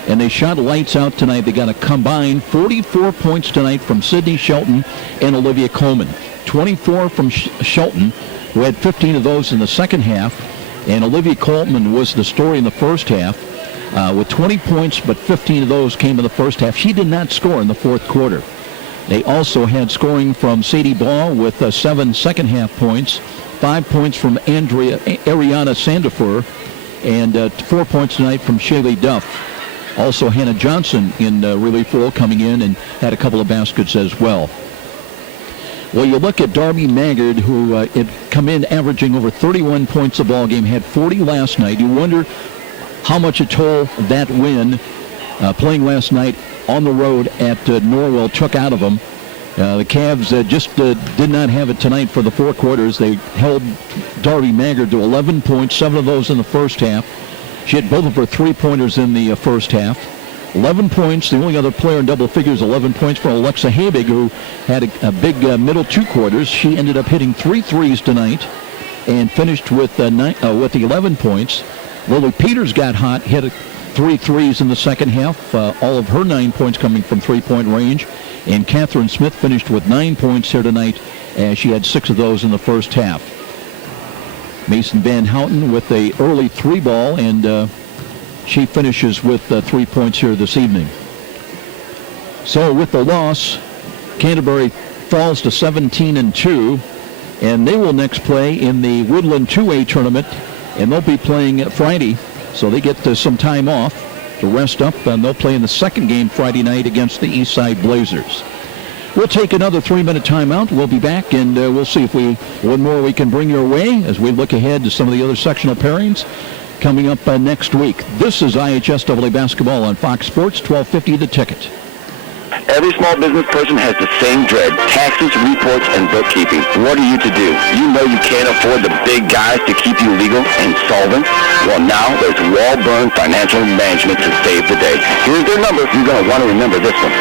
and they shot lights out tonight. They got a combined 44 points tonight from Sydney Shelton and Olivia Coleman. 24 from Shelton, who had 15 of those in the second half, and Olivia Coleman was the story in the first half with 20 points, but 15 of those came in the first half. She did not score in the fourth quarter. They also had scoring from Sadie Ball with 7 second-half points, 5 points from Ariana Sandifer, and 4 points tonight from Shaylee Duff. Also, Hannah Johnson in relief role coming in and had a couple of baskets as well. Well, you look at Darby Maggard, who had come in averaging over 31 points a ball game, had 40 last night. You wonder how much a toll that win playing last night on the road at Norwell took out of them. The Cavs just did not have it tonight for the 4 quarters. They held Darby Maggard to 11 points, 7 of those in the first half. She had both of her 3-pointers in the first half. 11 points, the only other player in double figures, 11 points for Alexa Habig, who had a big middle 2 quarters. She ended up hitting 3 threes tonight and finished with 11 points. Lily Peters got hot, hit 3 threes in the second half, all of her 9 points coming from 3-point range. And Catherine Smith finished with 9 points here tonight, as she had 6 of those in the first half. Mason Van Houten with a early 3-ball, and she finishes with 3 points here this evening. So with the loss, Canterbury falls to 17-2, and they will next play in the Woodland 2A tournament, and they'll be playing Friday, so they get some time off to rest up, and they'll play in the second game Friday night against the Eastside Blazers. We'll take another 3-minute timeout. We'll be back, and we'll see if one more we can bring your way as we look ahead to some of the other sectional pairings coming up next week. This is IHSAA basketball on Fox Sports, 1250 The Ticket. Every small business person has the same dread: taxes, reports, and bookkeeping. What are you to do? You know you can't afford the big guys to keep you legal and solvent. Well, now there's Walburn Financial Management to save the day. Here's their number. You're going to want to remember this one: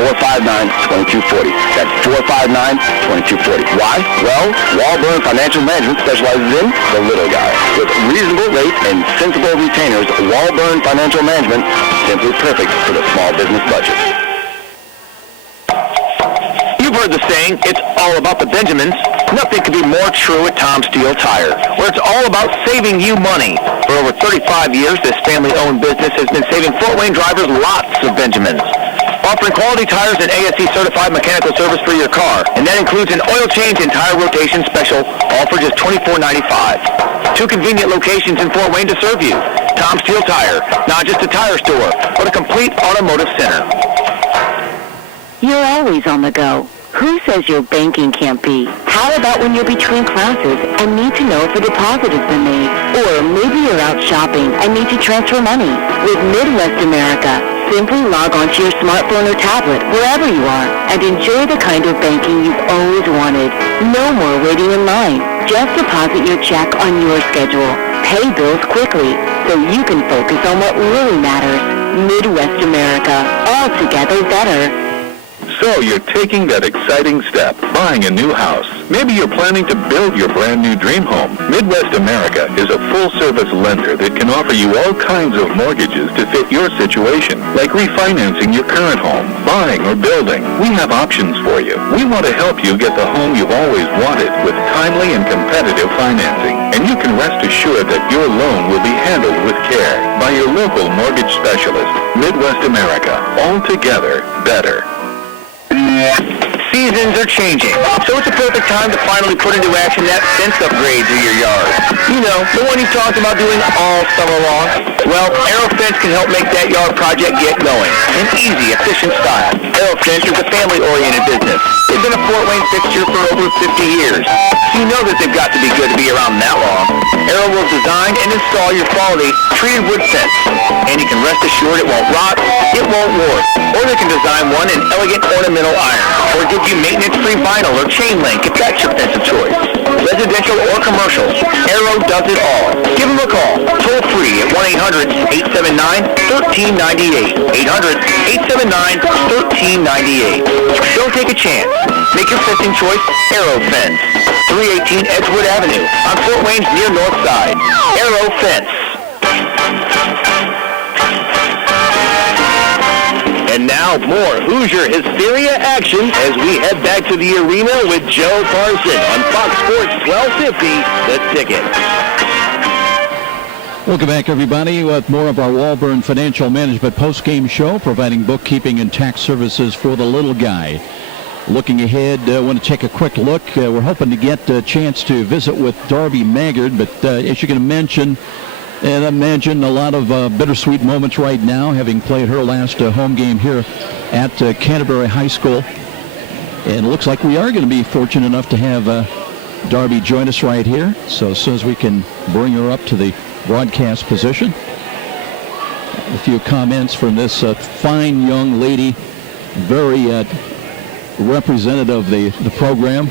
260-459-2240. That's 459-2240. Why? Well, Walburn Financial Management specializes in the little guy. With reasonable rates and sensible retainers, Walburn Financial Management, simply perfect for the small business budget. You've heard the saying, it's all about the Benjamins. Nothing could be more true at Tom Steele Tire, where it's all about saving you money. For over 35 years, this family-owned business has been saving Fort Wayne drivers lots of Benjamins. Offering quality tires and ASE-certified mechanical service for your car, and that includes an oil change and tire rotation special, all for just $24.95. 2 convenient locations in Fort Wayne to serve you. Tom Steele Tire, not just a tire store, but a complete automotive center. You're always on the go. Who says your banking can't be? How about when you're between classes and need to know if a deposit has been made? Or maybe you're out shopping and need to transfer money. With Midwest America, simply log onto your smartphone or tablet wherever you are and enjoy the kind of banking you've always wanted. No more waiting in line. Just deposit your check on your schedule. Pay bills quickly so you can focus on what really matters. Midwest America, altogether better. So you're taking that exciting step, buying a new house. Maybe you're planning to build your brand new dream home. Midwest America is a full-service lender that can offer you all kinds of mortgages to fit your situation, like refinancing your current home, buying or building. We have options for you. We want to help you get the home you've always wanted with timely and competitive financing. And you can rest assured that your loan will be handled with care by your local mortgage specialist. Midwest America, altogether better. Seasons are changing, so it's a perfect time to finally put into action that fence upgrade to your yard. You know, the one you've talked about doing all summer long. Well, Aero Fence can help make that yard project get going in easy, efficient style. Aero Fence is a family-oriented business. They've been a Fort Wayne fixture for over 50 years. So you know that they've got to be good to be around that long. Aero will design and install your quality treated wood fence, and you can rest assured it won't rot, it won't warp. Or they can design one in elegant ornamental iron, or give you maintenance-free vinyl or chain link if that's your fence of choice. Residential or commercial, Aero does it all. Give them a call, toll free at 1-800-879-1398. 800-879-1398. Don't take a chance. Make your fencing choice Aero Fence. 318 Edgewood Avenue on Fort Wayne's near north side. Aero Fence. And now more Hoosier Hysteria action as we head back to the arena with Joe Parson on Fox Sports 1250, The Ticket. Welcome back, everybody, with more of our Walburn Financial Management post-game show, providing bookkeeping and tax services for the little guy. Looking ahead, I want to take a quick look. We're hoping to get a chance to visit with Darby Maggard, but as you can imagine a lot of bittersweet moments right now, having played her last home game here at Canterbury High School. And it looks like we are going to be fortunate enough to have Darby join us right here. So as soon as we can bring her up to the broadcast position, a few comments from this fine young lady, very representative of the program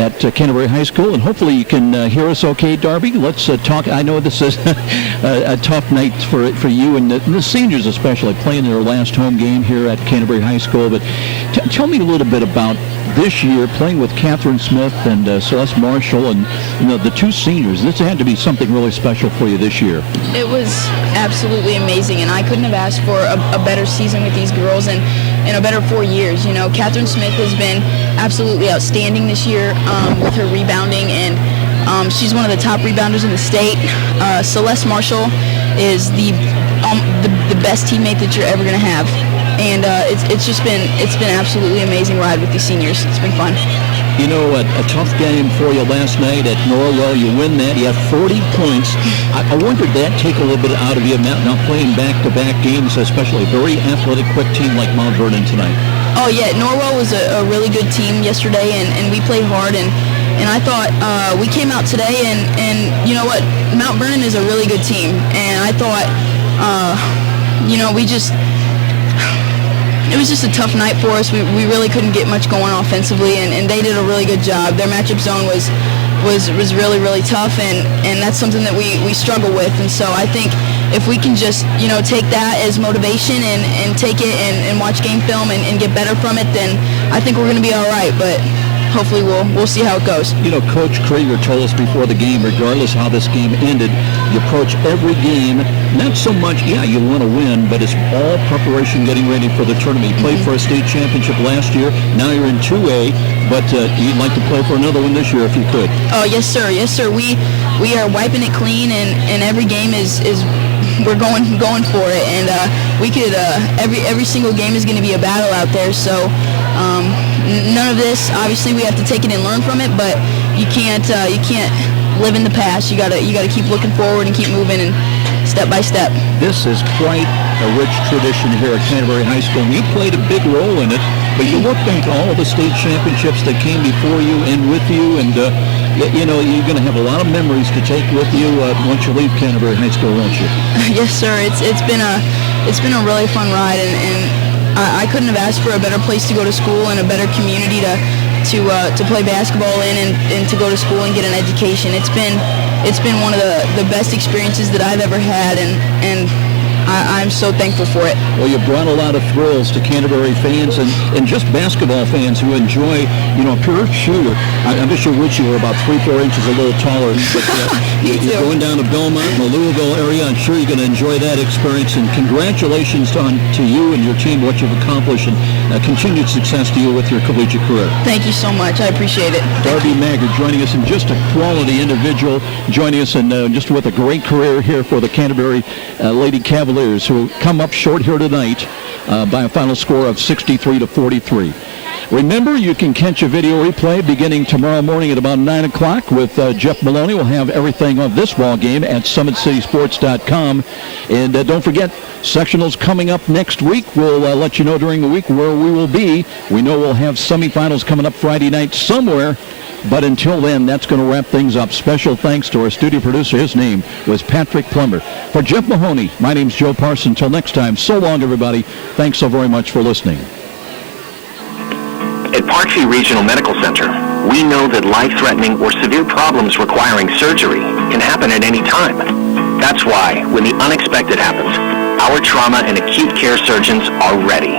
at Canterbury High School, and hopefully you can hear us okay, Darby. Let's talk. I know this is a tough night for you and the seniors especially, playing their last home game here at Canterbury High School, but tell me a little bit about this year, playing with Catherine Smith and Celeste Marshall and the two seniors. This had to be something really special for you this year. It was absolutely amazing, and I couldn't have asked for a better season with these girls and a better 4 years. You know, Catherine Smith has been absolutely outstanding this year with her rebounding, and she's one of the top rebounders in the state. Celeste Marshall is the best teammate that you're ever going to have. And it's been absolutely amazing ride with these seniors. It's been fun. You know, a tough game for you last night at Norwell. You win that. You have 40 points. I wondered that take a little bit out of you now playing back-to-back games, especially a very athletic, quick team like Mount Vernon tonight. Oh, yeah. Norwell was a really good team yesterday, and we played hard. And I thought we came out today, and you know what? Mount Vernon is a really good team. And I thought, it was just a tough night for us. We really couldn't get much going offensively, and they did a really good job. Their matchup zone was really, really tough, and that's something that we struggle with. And so I think if we can just, take that as motivation and take it and watch game film and get better from it, then I think we're going to be all right. But hopefully we'll see how it goes. You know, Coach Krieger told us before the game, regardless how this game ended, you approach every game, not so much, you want to win, but it's all preparation getting ready for the tournament. You played for a state championship last year. Now you're in 2A, but you'd like to play for another one this year if you could. Oh, yes, sir. Yes, sir. We are wiping it clean, and every game is we're going for it, and we could every single game is going to be a battle out there. So none of this, obviously, we have to take it and learn from it, but you can't live in the past. You gotta keep looking forward and keep moving and step by step. This is quite a rich tradition here at Canterbury High School. You played a big role in it, but you look back at all the state championships that came before you and with you, and you're going to have a lot of memories to take with you once you leave Canterbury High School, won't you? Yes, sir. It's been a really fun ride, and I couldn't have asked for a better place to go to school and a better community to play basketball in and to go to school and get an education. It's been one of the best experiences that I've ever had, and I'm so thankful for it. Well, you brought a lot of thrills to Canterbury fans and just basketball fans who enjoy, a pure shooter. I wish you were about 3-4 inches a little taller. But you're going down to Belmont and the Louisville area. I'm sure you're going to enjoy that experience. And congratulations to you and your team, what you've accomplished, and continued success to you with your collegiate career. Thank you so much. I appreciate it. Darby Maggard joining us, and just a quality individual joining us, and just with a great career here for the Canterbury Lady Cavaliers, who come up short here tonight by a final score of 63-43. Remember, you can catch a video replay beginning tomorrow morning at about 9 o'clock with Jeff Maloney. We'll have everything of this ball game at SummitCitySports.com. And don't forget, sectionals coming up next week. We'll let you know during the week where we will be. We know we'll have semifinals coming up Friday night somewhere. But until then, that's going to wrap things up. Special thanks to our studio producer. His name was Patrick Plumber. For Jeff Mahoney, my name's Joe Parson. Until next time, so long, everybody. Thanks so very much for listening. At Parkview Regional Medical Center, we know that life-threatening or severe problems requiring surgery can happen at any time. That's why, when the unexpected happens, our trauma and acute care surgeons are ready.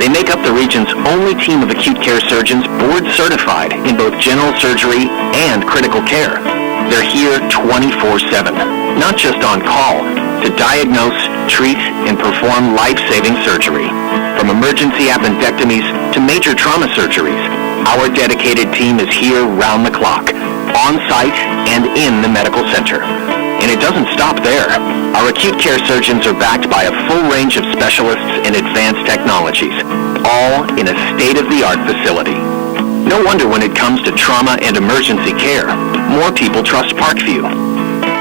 They make up the region's only team of acute care surgeons board certified in both general surgery and critical care. They're here 24/7, not just on call, to diagnose, treat, and perform life-saving surgery. From emergency appendectomies to major trauma surgeries, our dedicated team is here round the clock, on site and in the medical center. And it doesn't stop there. Our acute care surgeons are backed by a full range of specialists and advanced technologies, all in a state-of-the-art facility. No wonder when it comes to trauma and emergency care, more people trust Parkview.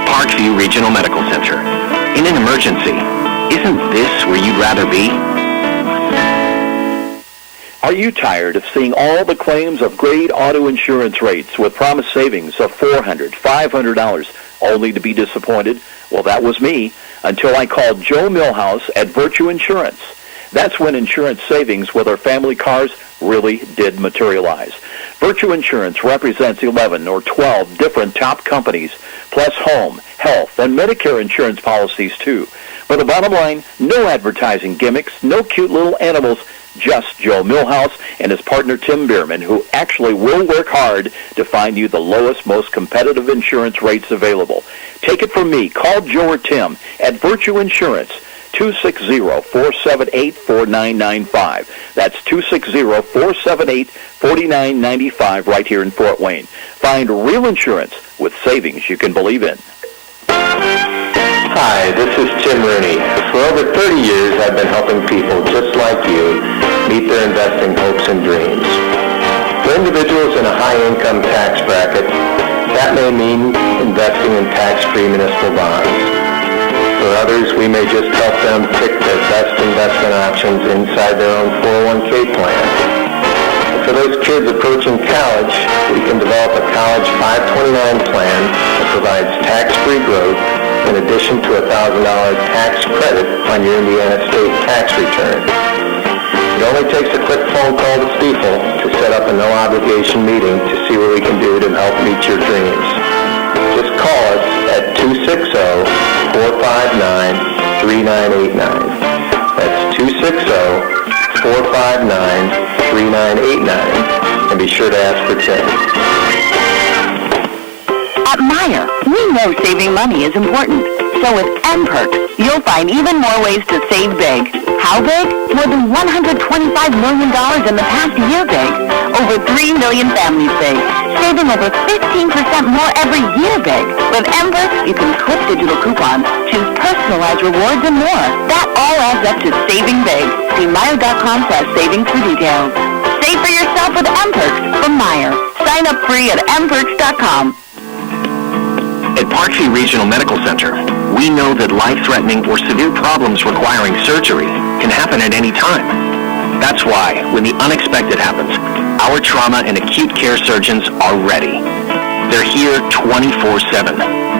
Parkview Regional Medical Center. In an emergency, isn't this where you'd rather be? Are you tired of seeing all the claims of great auto insurance rates with promised savings of $400, $500, only to be disappointed? Well, that was me. until I called Joe Millhouse at Virtue Insurance. That's when insurance savings with our family cars really did materialize. Virtue Insurance represents 11 or 12 different top companies, plus home, health, and Medicare insurance policies too. But the bottom line, no advertising gimmicks, no cute little animals, just Joe Millhouse and his partner Tim Bierman, who actually will work hard to find you the lowest, most competitive insurance rates available. Take it from me. Call Joe or Tim at Virtue Insurance, 260-478-4995. That's 260-478-4995 right here in Fort Wayne. Find real insurance with savings you can believe in. Hi, this is Tim Rooney. For over 30 years, I've been helping people just like you meet their investing hopes and dreams. For individuals in a high-income tax bracket, that may mean investing in tax-free municipal bonds. For others, we may just help them pick their best investment options inside their own 401k plan. For those kids approaching college, we can develop a college 529 plan that provides tax-free growth in addition to a $1,000 tax credit on your Indiana state tax return. It only takes a quick phone call to Stiefel to set up a no-obligation meeting to see what we can do to help meet your dreams. Just call us at 260-459-3989. That's 260-459-3989. And be sure to ask for Tim. At Meijer, we know saving money is important. So with M-Perks, you'll find even more ways to save big. How big? More than $125 million in the past year big. Over 3 million families big. Saving over 15% more every year big. With M-Perks, you can clip digital coupons, choose personalized rewards, and more. That all adds up to saving big. See Meijer.com/savings for details. Save for yourself with M-Perks from Meijer. Sign up free at mperks.com. At Parkview Regional Medical Center, we know that life-threatening or severe problems requiring surgery can happen at any time. That's why, when the unexpected happens, our trauma and acute care surgeons are ready. They're here 24/7,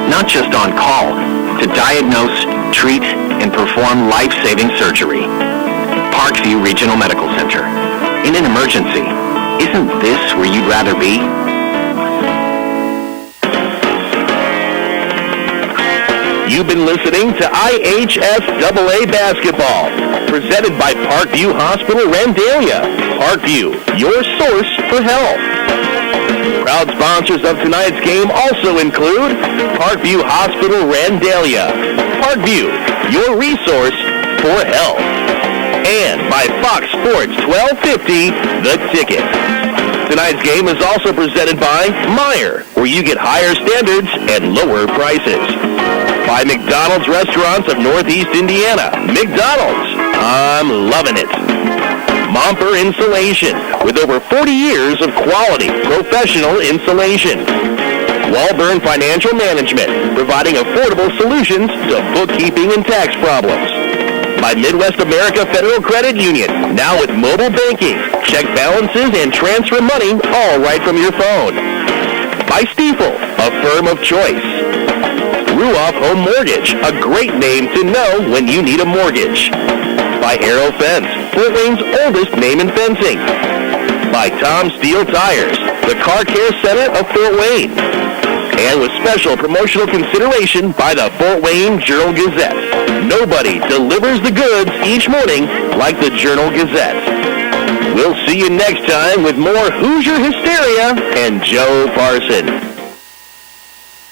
not just on call, to diagnose, treat, and perform life-saving surgery. Parkview Regional Medical Center. In an emergency, isn't this where you'd rather be? You've been listening to IHSAA Basketball, presented by Parkview Hospital Randalia. Parkview, your source for health. Proud sponsors of tonight's game also include Parkview Hospital Randalia. Parkview, your resource for health. And by Fox Sports 1250, The Ticket. Tonight's game is also presented by Meijer, where you get higher standards and lower prices. By McDonald's Restaurants of Northeast Indiana. McDonald's, I'm loving it. Momper Insulation, with over 40 years of quality, professional insulation. Walburn Financial Management, providing affordable solutions to bookkeeping and tax problems. By Midwest America Federal Credit Union, now with mobile banking, check balances and transfer money all right from your phone. By Stiefel, a firm of choice. Ruoff Home Mortgage, a great name to know when you need a mortgage. By Aero Fence, Fort Wayne's oldest name in fencing. By Tom Steel Tires, the car care center of Fort Wayne. And with special promotional consideration by the Fort Wayne Journal-Gazette. Nobody delivers the goods each morning like the Journal-Gazette. We'll see you next time with more Hoosier Hysteria and Joe Parson.